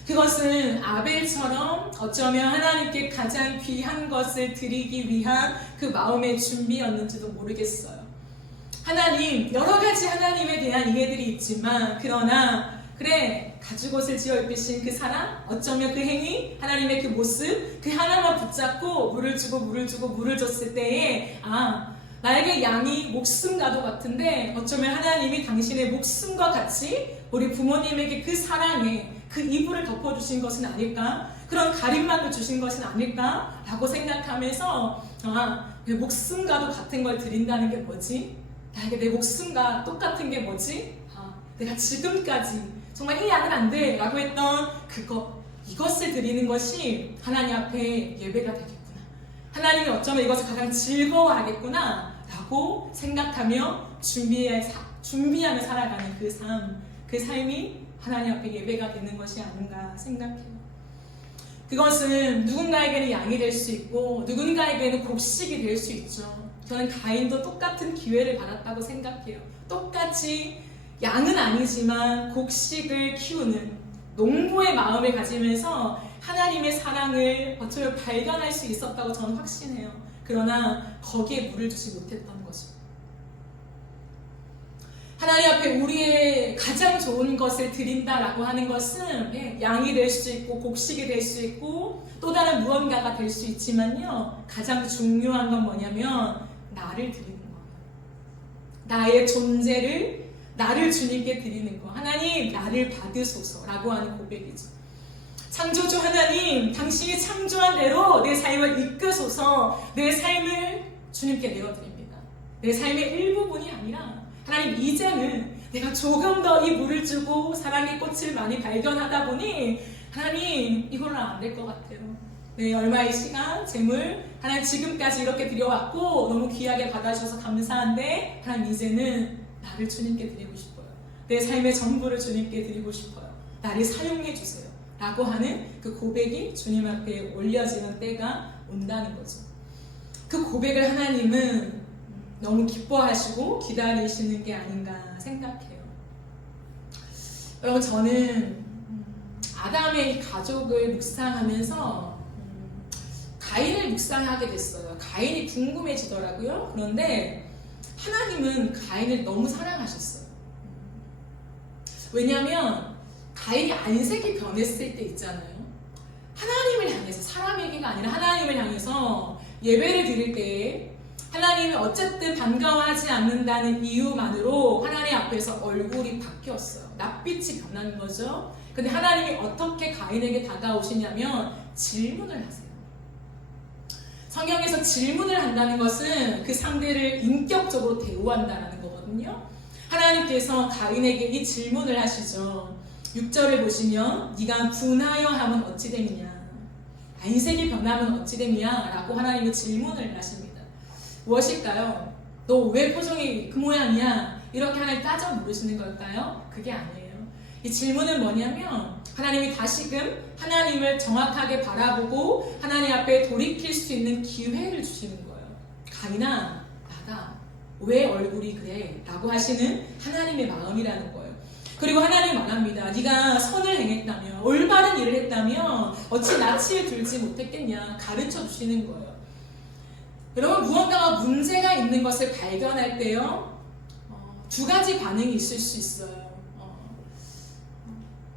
그것은 아벨처럼 어쩌면 하나님께 가장 귀한 것을 드리기 위한 그 마음의 준비였는지도 모르겠어요. 하나님, 여러 가지 하나님에 대한 이해들이 있지만 그러나 그래 가죽옷을 지어 입으신 그 사랑, 어쩌면 그 행위, 하나님의 그 모습, 그 하나만 붙잡고 물을 줬을 때에 나에게 양이 목숨과도 같은데 어쩌면 하나님이 당신의 목숨과 같이 우리 부모님에게 그 사랑에 그 이불을 덮어주신 것은 아닐까? 그런 가림막을 주신 것은 아닐까? 라고 생각하면서 내 목숨과도 같은 걸 드린다는 게 뭐지? 나에게 내 목숨과 똑같은 게 뭐지? 내가 지금까지 정말 이 양은 안 돼 라고 했던 이것을 드리는 것이 하나님 앞에 예배가 되겠구나. 하나님이 어쩌면 이것을 가장 즐거워하겠구나 라고 생각하며 준비하며 살아가는 그 삶이 하나님 앞에 예배가 되는 것이 아닌가 생각해요. 그것은 누군가에게는 양이 될 수 있고 누군가에게는 곡식이 될 수 있죠. 저는 가인도 똑같은 기회를 받았다고 생각해요. 똑같이 양은 아니지만 곡식을 키우는 농부의 마음을 가지면서 하나님의 사랑을 어쩌면 발견할 수 있었다고 저는 확신해요. 그러나 거기에 물을 주지 못했던 거죠. 하나님 앞에 우리의 가장 좋은 것을 드린다라고 하는 것은 양이 될 수 있고 곡식이 될 수 있고 또 다른 무언가가 될 수 있지만요, 가장 중요한 건 뭐냐면 나를 드리는 거예요. 나의 존재를, 나를 주님께 드리는 거. 하나님, 나를 받으소서라고 하는 고백이죠. 창조주 하나님, 당신이 창조한 대로 내 삶을 이끄소서. 내 삶을 주님께 내어드립니다. 내 삶의 일부분이 아니라 하나님, 이제는 내가 조금 더 이 물을 주고 사랑의 꽃을 많이 발견하다 보니 하나님, 이걸로 안 될 것 같아요. 네, 얼마의 시간, 재물, 하나님 지금까지 이렇게 드려왔고 너무 귀하게 받아주셔서 감사한데 하나님, 이제는 나를 주님께 드리고 싶어요. 내 삶의 전부를 주님께 드리고 싶어요. 나를 사용해 주세요 라고 하는 그 고백이 주님 앞에 올려지는 때가 온다는 거죠. 그 고백을 하나님은 너무 기뻐하시고 기다리시는 게 아닌가 생각해요. 여러분, 저는 아담의 이 가족을 묵상하면서 가인을 묵상하게 됐어요. 가인이 궁금해지더라고요. 그런데 하나님은 가인을 너무 사랑하셨어요. 왜냐하면 가인이 안색이 변했을 때 있잖아요. 하나님을 향해서, 사람에게가 아니라 하나님을 향해서 예배를 드릴 때에 하나님이 어쨌든 반가워하지 않는다는 이유만으로 하나님 앞에서 얼굴이 바뀌었어요. 낯빛이 변한 거죠. 근데 하나님이 어떻게 가인에게 다가오시냐면 질문을 하세요. 성경에서 질문을 한다는 것은 그 상대를 인격적으로 대우한다는 거거든요. 하나님께서 가인에게 이 질문을 하시죠. 6절을 보시면 네가 분하여 하면 어찌 됨이냐, 안색이 변하면 어찌 됨이냐 라고 하나님은 질문을 하십니다. 무엇일까요? 너 왜 표정이 그 모양이야? 이렇게 하나님 따져 물으시는 걸까요? 그게 아니에요. 이 질문은 뭐냐면 하나님이 다시금 하나님을 정확하게 바라보고 하나님 앞에 돌이킬 수 있는 기회를 주시는 거예요. 가인아, 나다. 왜 얼굴이 그래? 라고 하시는 하나님의 마음이라는 거예요. 그리고 하나님 말합니다. 네가 선을 행했다며, 올바른 일을 했다며 어찌 낯을 들지 못했겠냐 가르쳐 주시는 거예요. 여러분, 무언가가 문제가 있는 것을 발견할 때요, 두 가지 반응이 있을 수 있어요.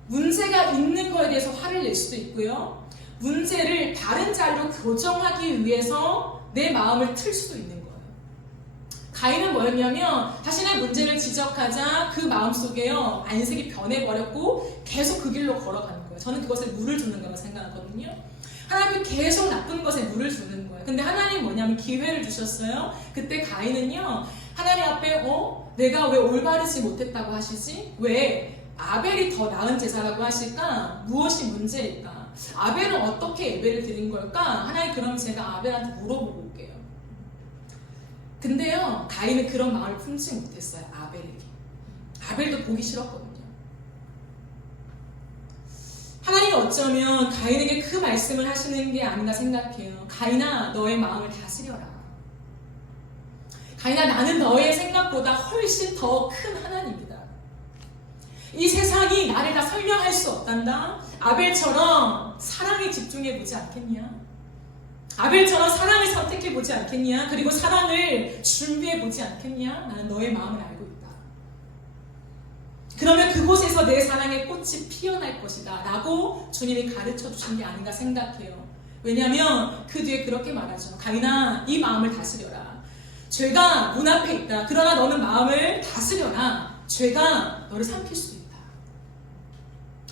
문제가 있는 거에 대해서 화를 낼 수도 있고요, 문제를 다른 자리로 교정하기 위해서 내 마음을 틀 수도 있는 거예요. 가인은 뭐였냐면 자신의 문제를 지적하자 그 마음속에요, 안색이 변해버렸고 계속 그 길로 걸어가는 거예요. 저는 그것을 물을 주는 거라고 생각하거든요. 하나님이 계속 나쁜 것에 물을 주는 거예요. 근데 하나님 뭐냐면 기회를 주셨어요. 그때 가인은요, 하나님 앞에 내가 왜 올바르지 못했다고 하시지? 왜 아벨이 더 나은 제사라고 하실까? 무엇이 문제일까? 아벨은 어떻게 예배를 드린 걸까? 하나님, 그럼 제가 아벨한테 물어보고 올게요. 근데요, 가인은 그런 마음을 품지 못했어요. 아벨에게. 아벨도 보기 싫었거든요. 하나님이 어쩌면 가인에게 그 말씀을 하시는 게 아닌가 생각해요. 가인아, 너의 마음을 다스려라. 가인아, 나는 너의 생각보다 훨씬 더 큰 하나님이다. 이 세상이 나를 다 설명할 수 없단다. 아벨처럼 사랑에 집중해보지 않겠냐? 아벨처럼 사랑을 선택해보지 않겠냐? 그리고 사랑을 준비해보지 않겠냐? 나는 너의 마음을 알고 있다. 그러면 그곳에서 내 사랑의 꽃이 피어날 것이다 라고 주님이 가르쳐 주신 게 아닌가 생각해요. 왜냐하면 그 뒤에 그렇게 말하죠. 가인아, 이 마음을 다스려라. 죄가 문 앞에 있다. 그러나 너는 마음을 다스려라. 죄가 너를 삼킬 수도 있다.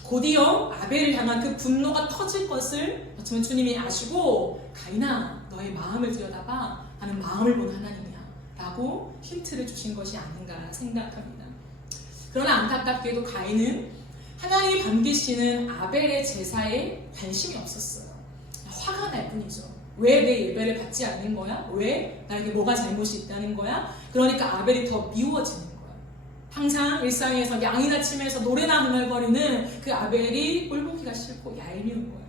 곧이어 아벨을 향한 그 분노가 터질 것을 어쩌면 주님이 아시고, 가인아, 너의 마음을 들여다봐. 나는 마음을 본 하나님이야 라고 힌트를 주신 것이 아닌가 생각합니다. 그러나 안타깝게도 가인은 하나님이 반기시는 아벨의 제사에 관심이 없었어요. 화가 날 뿐이죠. 왜 내 예배를 받지 않는 거야? 왜 나에게 뭐가 잘못이 있다는 거야? 그러니까 아벨이 더 미워지는 거예요. 항상 일상에서 양이나 치면서 노래나 흥얼거리는 그 아벨이 꼴보기가 싫고 얄미운 거예요.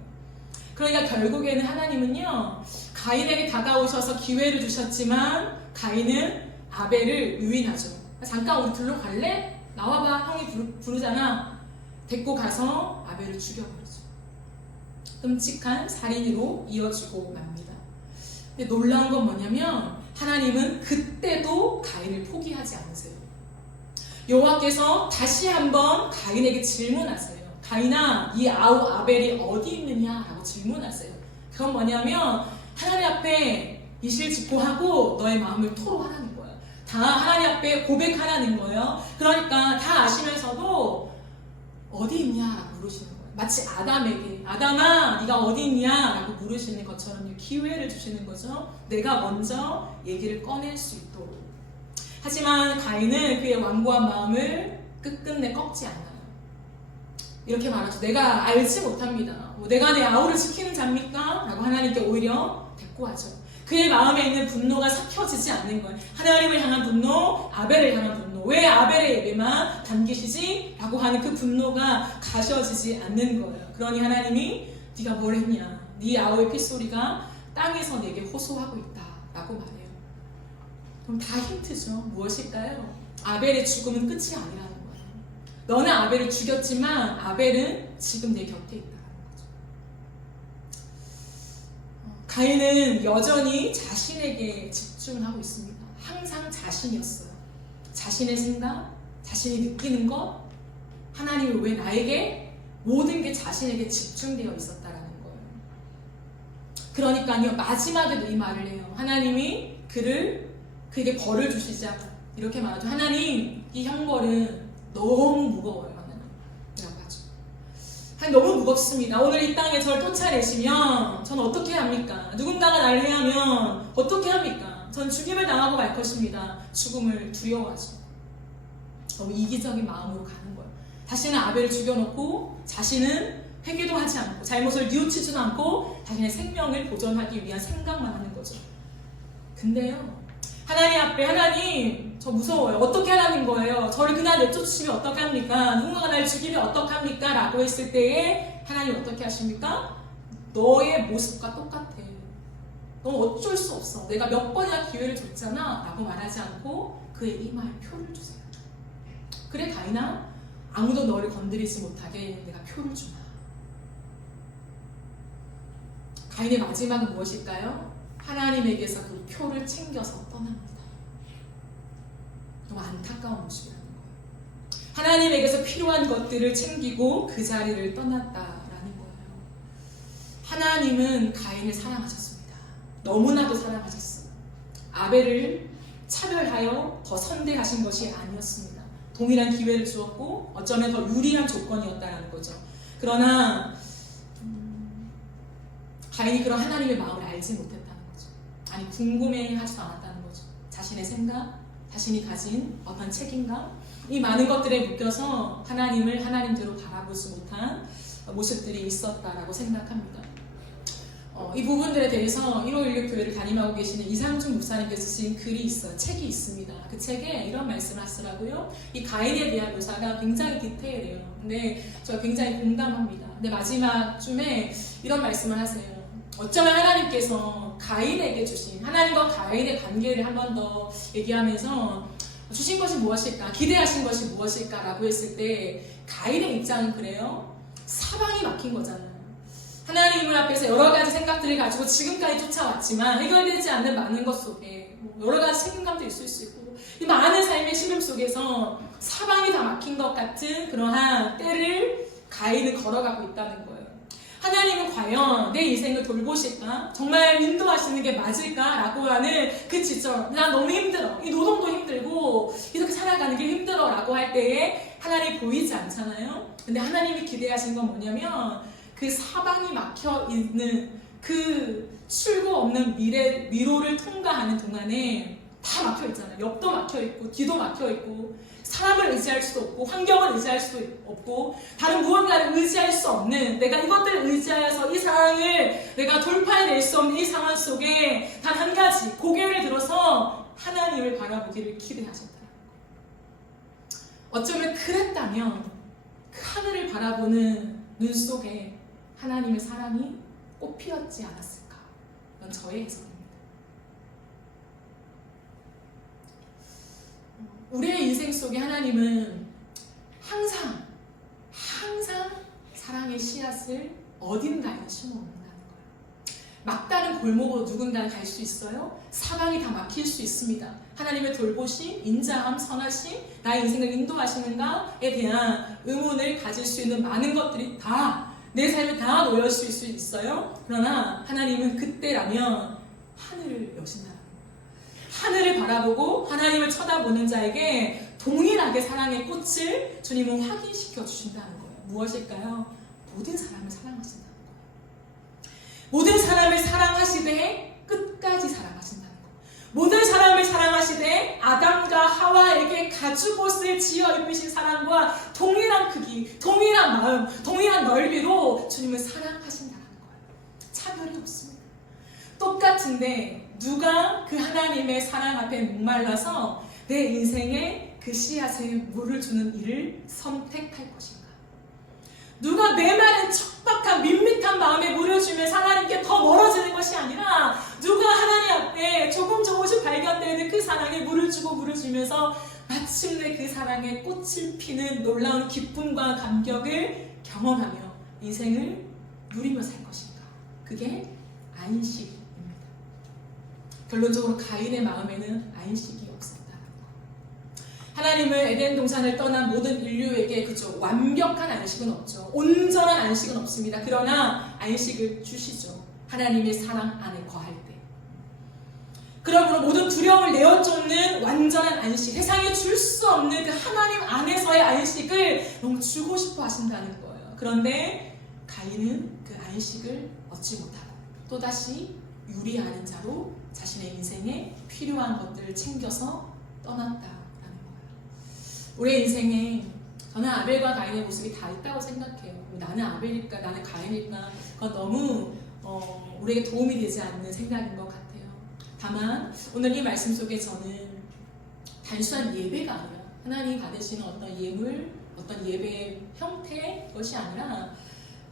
그러니까 결국에는 하나님은요, 가인에게 다가오셔서 기회를 주셨지만 가인은 아벨을 유인하죠. 잠깐 우리 둘러 갈래? 나와봐. 형이 부르잖아. 데리고 가서 아벨을 죽여버리죠. 끔찍한 살인으로 이어지고 맙니다. 근데 놀라운 건 뭐냐면 하나님은 그때도 가인을 포기하지 않으세요. 여호와께서 다시 한번 가인에게 질문하세요. 가인아, 이 아벨이 어디 있느냐라고 질문하세요. 그건 뭐냐면 하나님 앞에 이실직고하고 너의 마음을 토로하라는 거예요. 다 하나님 앞에 고백하라는 거예요. 그러니까 다 아시면서도 어디 있냐라고 물으시는 거예요. 마치 아담에게 아담아 네가 어디 있냐라고 물으시는 것처럼 기회를 주시는 거죠. 내가 먼저 얘기를 꺼낼 수 있도록. 하지만 가인은 그의 완고한 마음을 끝끝내 꺾지 않아요. 이렇게 말하죠. 내가 알지 못합니다. 내가 내 아우를 지키는 자입니까? 라고 하나님께 오히려 대꾸하죠. 그의 마음에 있는 분노가 삭혀지지 않는 거예요. 하나님을 향한 분노, 아벨을 향한 분노. 왜 아벨의 예배만 담기시지? 라고 하는 그 분노가 가셔지지 않는 거예요. 그러니 하나님이 네가 뭘 했냐? 네 아우의 핏소리가 땅에서 내게 호소하고 있다 라고 말해요. 그럼 다 힌트죠. 무엇일까요? 아벨의 죽음은 끝이 아니라는 거예요. 너는 아벨을 죽였지만 아벨은 지금 내 곁에 있다. 가인은 여전히 자신에게 집중을 하고 있습니다. 항상 자신이었어요. 자신의 생각, 자신이 느끼는 것, 하나님이 왜 나에게 모든 게 자신에게 집중되어 있었다라는 거예요. 그러니까요, 마지막에도 이 말을 해요. 하나님이 그에게 벌을 주시자. 이렇게 말하죠. 하나님, 이 형벌은 너무 무거워요. 너무 무겁습니다. 오늘 이 땅에 저를 쫓아내시면 전 어떻게 합니까? 누군가가 나를 해하면 어떻게 합니까? 전 죽임을 당하고 말 것입니다. 죽음을 두려워하죠. 너무 이기적인 마음으로 가는 거예요. 자신은 아벨을 죽여놓고 자신은 회개도 하지 않고 잘못을 뉘우치지도 않고 자신의 생명을 보존하기 위한 생각만 하는 거죠. 근데요, 하나님 앞에 하나님 저 무서워요. 어떻게 하라는 거예요? 저를 그냥 내쫓으시면 어떻게 합니까? 누군가가 날 죽이면 어떻게 합니까? 라고 했을 때에 하나님 어떻게 하십니까? 너의 모습과 똑같아. 너 어쩔 수 없어. 내가 몇 번이나 기회를 줬잖아 라고 말하지 않고 그의 이마에 표를 주세요. 그래 가인아, 아무도 너를 건드리지 못하게 내가 표를 주마. 가인의 마지막은 무엇일까요? 하나님에게서 그 표를 챙겨서 떠납니다. 너무 안타까운 모습이라는 거예요. 하나님에게서 필요한 것들을 챙기고 그 자리를 떠났다라는 거예요. 하나님은 가인을 사랑하셨습니다. 너무나도 사랑하셨어요. 아벨을 차별하여 더 선대하신 것이 아니었습니다. 동일한 기회를 주었고 어쩌면 더 유리한 조건이었다라는 거죠. 그러나 가인이 그런 하나님의 마음을 알지 못했다는 거죠. 아니 궁금해하지도 않았다는 거죠. 자신의 생각, 자신이 가진 어떤 책임감, 이 많은 것들에 묶여서 하나님을 하나님대로 바라보지 못한 모습들이 있었다라고 생각합니다. 이 부분들에 대해서 1호16 교회를 담임하고 계시는 이상준 목사님께서 쓰신 글이 있어요. 책이 있습니다. 그 책에 이런 말씀을 하시더라고요. 이 가인에 대한 묘사가 굉장히 디테일해요. 근데 제가 굉장히 공감합니다. 근데 마지막 쯤에 이런 말씀을 하세요. 어쩌면 하나님께서 가인에게 주신 하나님과 가인의 관계를 한 번 더 얘기하면서 주신 것이 무엇일까? 기대하신 것이 무엇일까? 라고 했을 때 가인의 입장은 그래요. 사방이 막힌 거잖아요. 하나님을 앞에서 여러 가지 생각들을 가지고 지금까지 쫓아왔지만 해결되지 않는 많은 것 속에 여러 가지 책임감도 있을 수 있고 이 많은 삶의 시름 속에서 사방이 다 막힌 것 같은 그러한 때를 가인은 걸어가고 있다는 거예요. 하나님은 과연 내 인생을 돌보실까? 정말 인도하시는 게 맞을까? 라고 하는 그 지점. 난 너무 힘들어. 이 노동도 힘들고 이렇게 살아가는 게 힘들어 라고 할 때에 하나님이 보이지 않잖아요. 근데 하나님이 기대하신 건 뭐냐면 그 사방이 막혀있는 그 출구 없는 미로를 통과하는 동안에 다 막혀있잖아요. 옆도 막혀있고 뒤도 막혀있고 사람을 의지할 수도 없고 환경을 의지할 수도 없고 다른 무언가를 의지할 수 없는 내가 이것들을 의지하여서 이 상황을 내가 돌파해낼 수 없는 이 상황 속에 단 한 가지 고개를 들어서 하나님을 바라보기를 기대하셨다. 어쩌면 그랬다면 그 하늘을 바라보는 눈 속에 하나님의 사랑이 꽃피었지 않았을까? 이건 저의 해석입니다. 우리의 인생 속에 하나님은 항상 사랑의 씨앗을 어딘가에 심어놓는다는 거예요. 막다른 골목으로 누군가 갈 수 있어요? 사방이 다 막힐 수 있습니다. 하나님의 돌보심, 인자함, 선하심, 나의 인생을 인도하시는가에 대한 의문을 가질 수 있는 많은 것들이 다 내 삶에 다 놓여 있을 수 있어요. 그러나 하나님은 그때라면 하늘을 여신다. 하늘을 바라보고 하나님을 쳐다보는 자에게 동일하게 사랑의 꽃을 주님은 확인시켜 주신다는 거예요. 무엇일까요? 모든 사람을 사랑하신다는 거예요. 모든 사람을 사랑하시되 끝까지 사랑하신다는 거예요. 모든 사람을 사랑하시되 아담과 하와에게 가죽옷을 지어 입히신 사랑과 동일한 크기, 동일한 마음, 동일한 넓이로 주님을 사랑하신다는 거예요. 차별이 없습니다. 똑같은데 누가 그 하나님의 사랑 앞에 목말라서 내 인생에 그 씨앗에 물을 주는 일을 선택할 것인가? 누가 메마른 척박한 밋밋한 마음에 물을 주면서 하나님께 더 멀어지는 것이 아니라 누가 하나님 앞에 조금씩 발견되는 그 사랑에 물을 주고 물을 주면서 마침내 그 사랑에 꽃을 피는 놀라운 기쁨과 감격을 경험하며 인생을 누리며 살 것인가? 그게 안식입니다. 결론적으로 가인의 마음에는 안식이 없었다는 거. 하나님은 에덴 동산을 떠난 모든 인류에게 그죠, 완벽한 안식은 없죠. 온전한 안식은 없습니다. 그러나 안식을 주시죠. 하나님의 사랑 안에 거할 때. 그러므로 모든 두려움을 내어쫓는 완전한 안식, 세상에 줄 수 없는 그 하나님 안에서의 안식을 너무 주고 싶어 하신다는 거예요. 그런데 가인은 그 안식을 얻지 못하고 또다시 유리하는 자로 자신의 인생에 필요한 것들을 챙겨서 떠났다라는 거예요. 우리의 인생에 저는 아벨과 가인의 모습이 다 있다고 생각해요. 나는 아벨일까 나는 가인일까 그건 너무 우리에게 도움이 되지 않는 생각인 것 같아요. 다만 오늘 이 말씀 속에 저는 단순한 예배가 아니라 하나님이 받으시는 어떤 예물, 어떤 예배의 형태 것이 아니라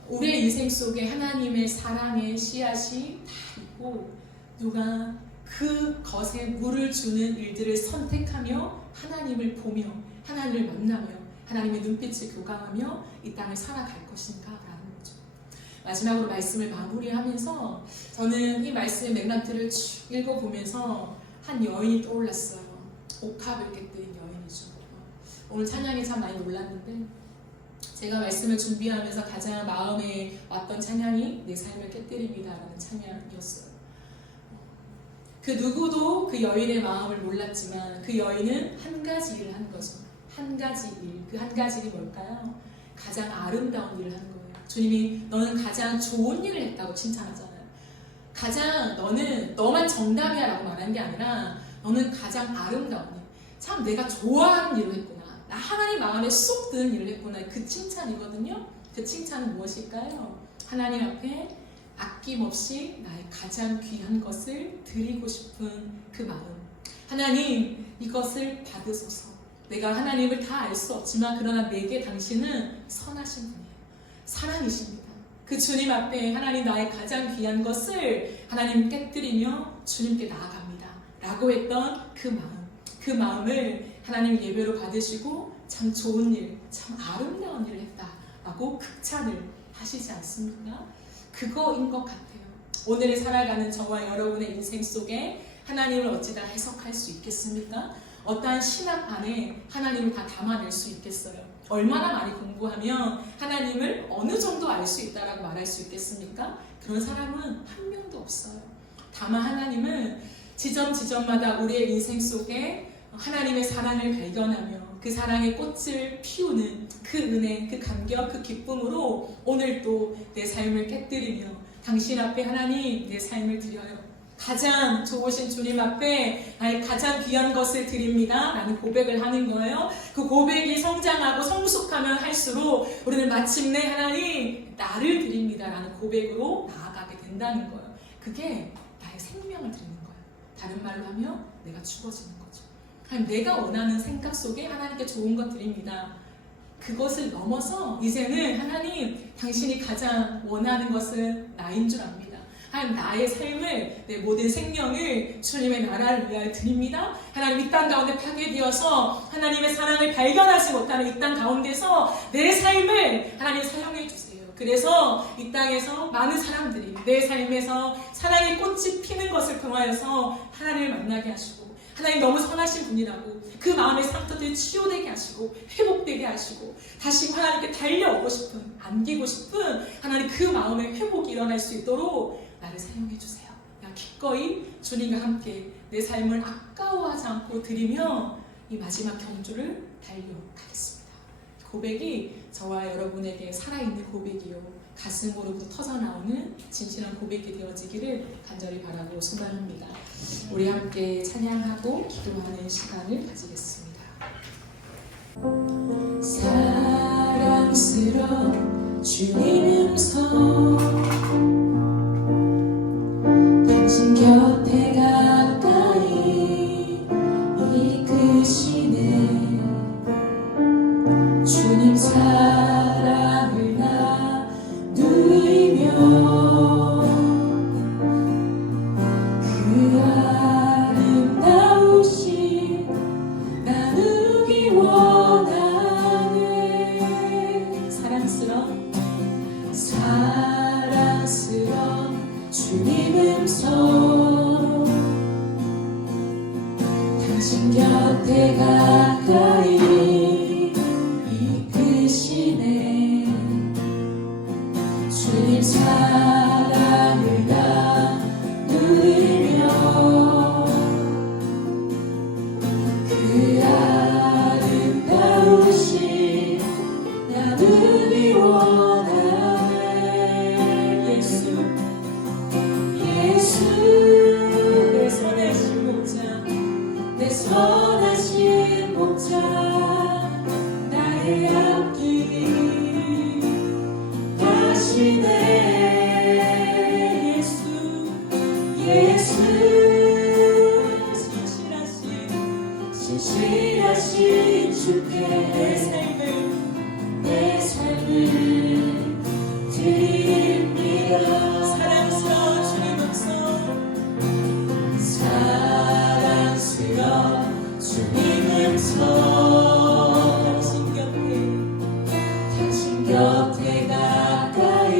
우리의 인생 속에 하나님의 사랑의 씨앗이 다 있고 누가 그 것에 물을 주는 일들을 선택하며 하나님을 보며 하나님을 만나며 하나님의 눈빛을 교감하며 이 땅을 살아갈 것인가 라는 거죠. 마지막으로 말씀을 마무리하면서 저는 이 말씀의 맥락들을 쭉 읽어보면서 한 여인이 떠올랐어요. 옥합을 깨뜨린 여인이죠. 오늘 찬양에 참 많이 놀랐는데 제가 말씀을 준비하면서 가장 마음에 왔던 찬양이 내 삶을 깨뜨립니다 라는 찬양이었어요. 그 누구도 그 여인의 마음을 몰랐지만 그 여인은 한 가지 일을 한 거죠. 한 가지 일. 그 한 가지 일이 뭘까요? 가장 아름다운 일을 한 거예요. 주님이 너는 가장 좋은 일을 했다고 칭찬하잖아요. 가장 너만 정답이야 라고 말한 게 아니라 너는 가장 아름다운 일. 참 내가 좋아하는 일을 했구나. 나 하나님 마음에 쏙 드는 일을 했구나. 그 칭찬이거든요. 그 칭찬은 무엇일까요? 하나님 앞에 아낌없이 나의 가장 귀한 것을 드리고 싶은 그 마음. 하나님 이것을 받으소서. 내가 하나님을 다 알 수 없지만 그러나 내게 당신은 선하신 분이에요. 사랑이십니다. 그 주님 앞에 하나님 나의 가장 귀한 것을 하나님 깨뜨리며 주님께 나아갑니다 라고 했던 그 마음. 그 마음을 하나님 예배로 받으시고 참 좋은 일, 참 아름다운 일을 했다 라고 극찬을 하시지 않습니까? 그거인 것 같아요. 오늘 살아가는 저와 여러분의 인생 속에 하나님을 어찌다 해석할 수 있겠습니까? 어떠한 신학 안에 하나님을 다 담아낼 수 있겠어요? 얼마나 많이 공부하면 하나님을 어느 정도 알 수 있다라고 말할 수 있겠습니까? 그런 사람은 한 명도 없어요. 다만 하나님은 지점마다 우리의 인생 속에 하나님의 사랑을 발견하며 그 사랑의 꽃을 피우는 그 은혜, 그 감격, 그 기쁨으로 오늘 또 내 삶을 깨뜨리며 당신 앞에 하나님 내 삶을 드려요. 가장 좋으신 주님 앞에 나의 가장 귀한 것을 드립니다 라는 고백을 하는 거예요. 그 고백이 성장하고 성숙하면 할수록 우리는 마침내 하나님 나를 드립니다 라는 고백으로 나아가게 된다는 거예요. 그게 나의 생명을 드리는 거예요. 다른 말로 하면 내가 죽어지는 거죠. 하나님 내가 원하는 생각 속에 하나님께 좋은 것 드립니다. 그것을 넘어서 이제는 하나님 당신이 가장 원하는 것은 나인 줄 압니다. 하나님 나의 삶을 내 모든 생명을 주님의 나라를 위하여 드립니다. 하나님 이 땅 가운데 파괴되어서 하나님의 사랑을 발견하지 못하는 이 땅 가운데서 내 삶을 하나님 사용해 주세요. 그래서 이 땅에서 많은 사람들이 내 삶에서 사랑의 꽃이 피는 것을 통하여서 하나님을 만나게 하시고, 하나님 너무 선하신 분이라고 그 마음의 상처들이 치유되게 하시고 회복되게 하시고 다시 하나님께 달려오고 싶은, 안기고 싶은 하나님 그 마음의 회복이 일어날 수 있도록 나를 사용해 주세요. 나 기꺼이 주님과 함께 내 삶을 아까워하지 않고 드리며 이 마지막 경주를 달려가겠습니다. 고백이 저와 여러분에게 살아있는 고백이요, 가슴으로부터 터져나오는 진실한 고백이 되어지기를 간절히 바라고 소망합니다. 우리 함께 찬양하고 기도하는 시간을 가지겠습니다. 사랑스러운 주님 음성, 당신 곁에 가까이 이끄시네. 주님 사랑을 나누며 그 아름다우신 나누기 원하네. 사랑스러운 주님 음성, 당신 곁에 가까이 이끄시네. 주님 사랑을 나누며 그 아름다우신 나누기 원하네. 예수 내 선하신 목자, 내 선하신 목자, 나의 앞길 가시네. 예수 신실하신 주께 내 삶을 드립니다. 사랑스러운 주님 음성, 사랑스러운 주님 음성, 당신 곁에 가까이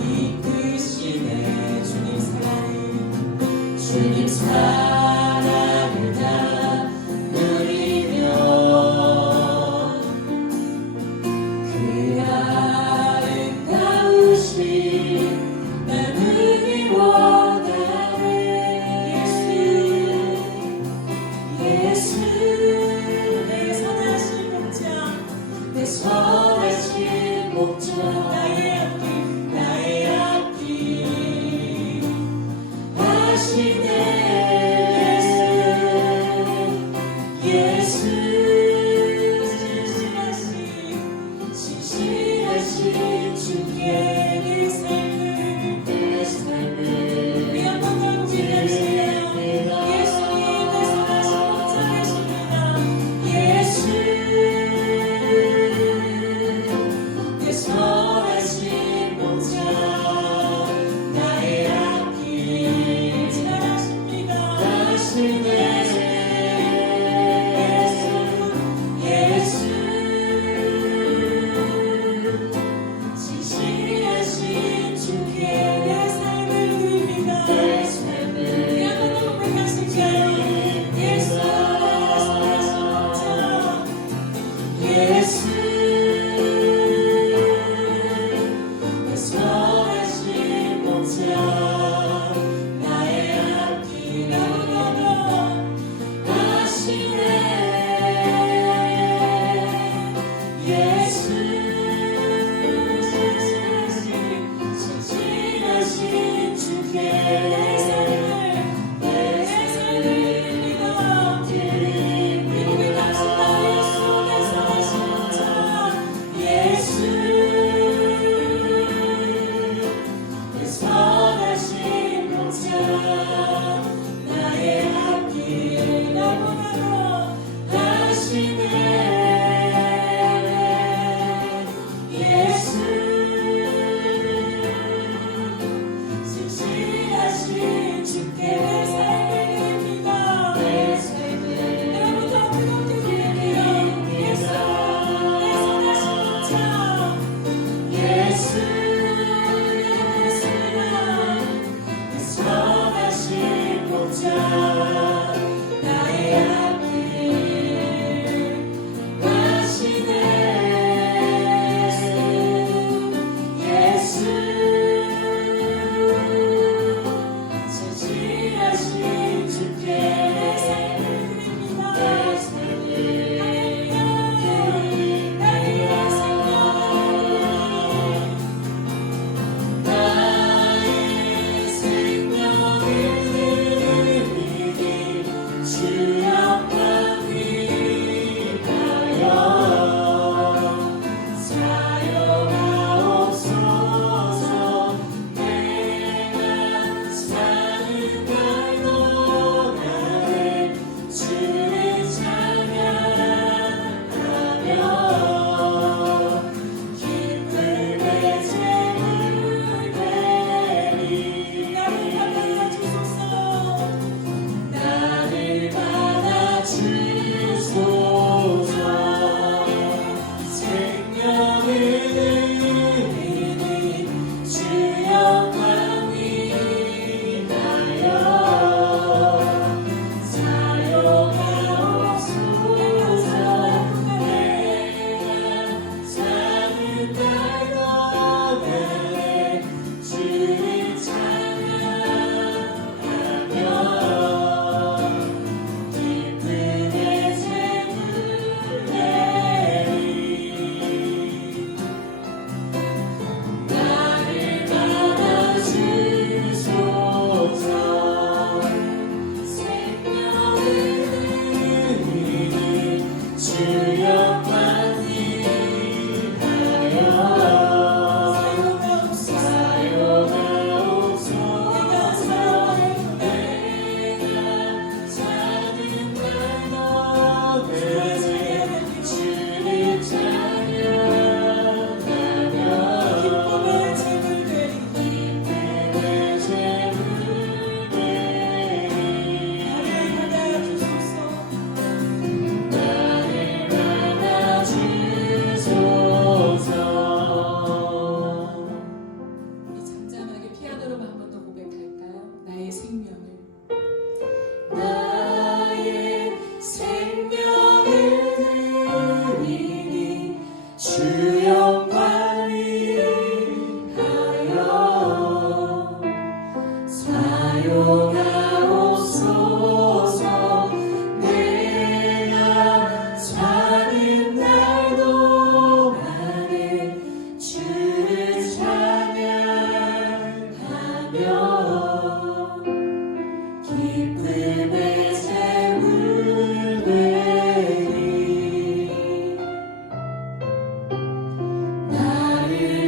이끄시네. 주님 사랑을 나누리며 그 아름다우신 나누기 원하네. 예수 내 선하신 목자, 내 선하신 목자, 나의 앞길 하시네. 예수 신실하신 주께 내 삶을 우리 한번 더 고백합시다. 예수님 내 선하신 목자 되십니다. 예수 내 선하신 목자, 나의 앞길 잘하십니다. 예수 신실하신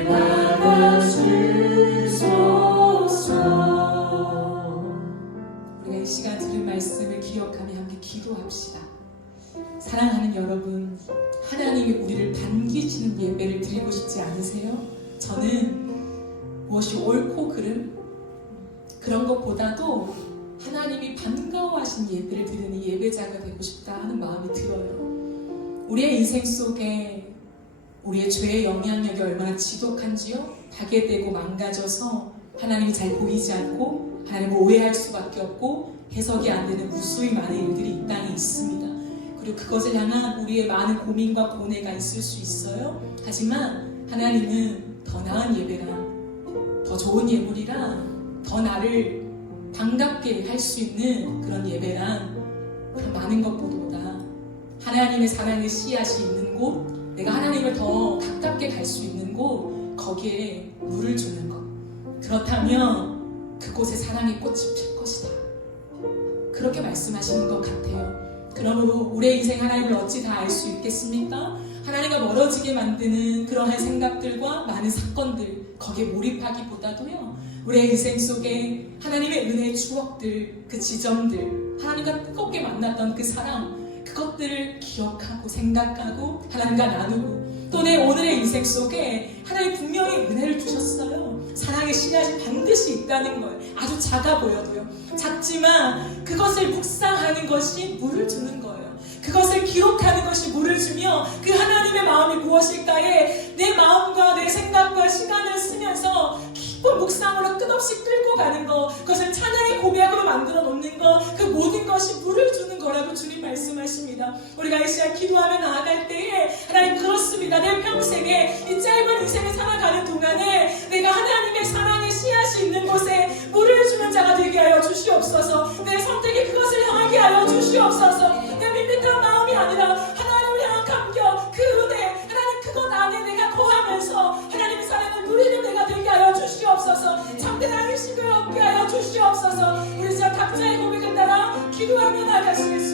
받아주소서. 우리가 이 시간 들은 말씀을 기억하며 함께 기도합시다. 사랑하는 여러분, 하나님이 우리를 반기시는 예배를 드리고 싶지 않으세요? 저는 무엇이 옳고 그런 것보다도 하나님이 반가워하신 예배를 드리는 예배자가 되고 싶다 하는 마음이 들어요. 우리의 인생 속에 우리의 죄의 영향력이 얼마나 지독한지요? 파괴되고 망가져서 하나님이 잘 보이지 않고 하나님을 오해할 수밖에 없고 해석이 안 되는 무수히 많은 일들이 이 땅에 있습니다. 그리고 그것을 향한 우리의 많은 고민과 고뇌가 있을 수 있어요. 하지만 하나님은 더 나은 예배랑 더 좋은 예물이랑 더 나를 반갑게 할 수 있는 그런 예배랑 그 많은 것보다 하나님의 사랑의 씨앗이 있는 곳, 내가 하나님을 더 가깝게 갈 수 있는 곳, 거기에 물을 주는 것. 그렇다면 그곳에 사랑의 꽃이 필 것이다. 그렇게 말씀하시는 것 같아요. 그러므로 우리의 인생 하나님을 어찌 다 알 수 있겠습니까? 하나님과 멀어지게 만드는 그러한 생각들과 많은 사건들, 거기에 몰입하기보다도요, 우리의 인생 속에 하나님의 은혜의 추억들, 그 지점들, 하나님과 뜨겁게 만났던 그 사랑, 그것들을 기억하고 생각하고 하나님과 나누고, 또 내 오늘의 인생 속에 하나님 분명히 은혜를 주셨어요. 사랑의 씨앗이 반드시 있다는 거예요. 아주 작아 보여도요. 작지만 그것을 묵상하는 것이 물을 주는 거예요. 그것을 기록하는 것이 물을 주며 그 하나님의 마음이 무엇일까에 내 마음과 내 생각과 시간을 쓰면서 깊은 묵상으로 끝없이 끌고 가는 것, 그것을 찬양의 고백으로 만들어 놓는 것, 그 모든 것이 물을 주는 거라고 주님 말씀하십니다. 우리가 이 시간 기도하며 나아갈 때에 하나님 그렇습니다. 내 평생에 이 짧은 인생을 살아가는 동안에 내가 하나님의 사랑의 씨앗이 있는 곳에 물을 주는 자가 되게 하여 주시옵소서. 내 선택이 그것을 향하게 하여 주시옵소서. 내 밋밋한 마음이 아니라 하나님을 향한 감격, 그 은혜, 하나님 그것 안에 내가 거하면서 하나님의 사랑을 누리는 내가 되게 하여 주시옵소서. 참된 안식을 얻게 하여 주시옵소서. 우리 자 각자의 고백을 따라 기도하며 나가시겠습니다.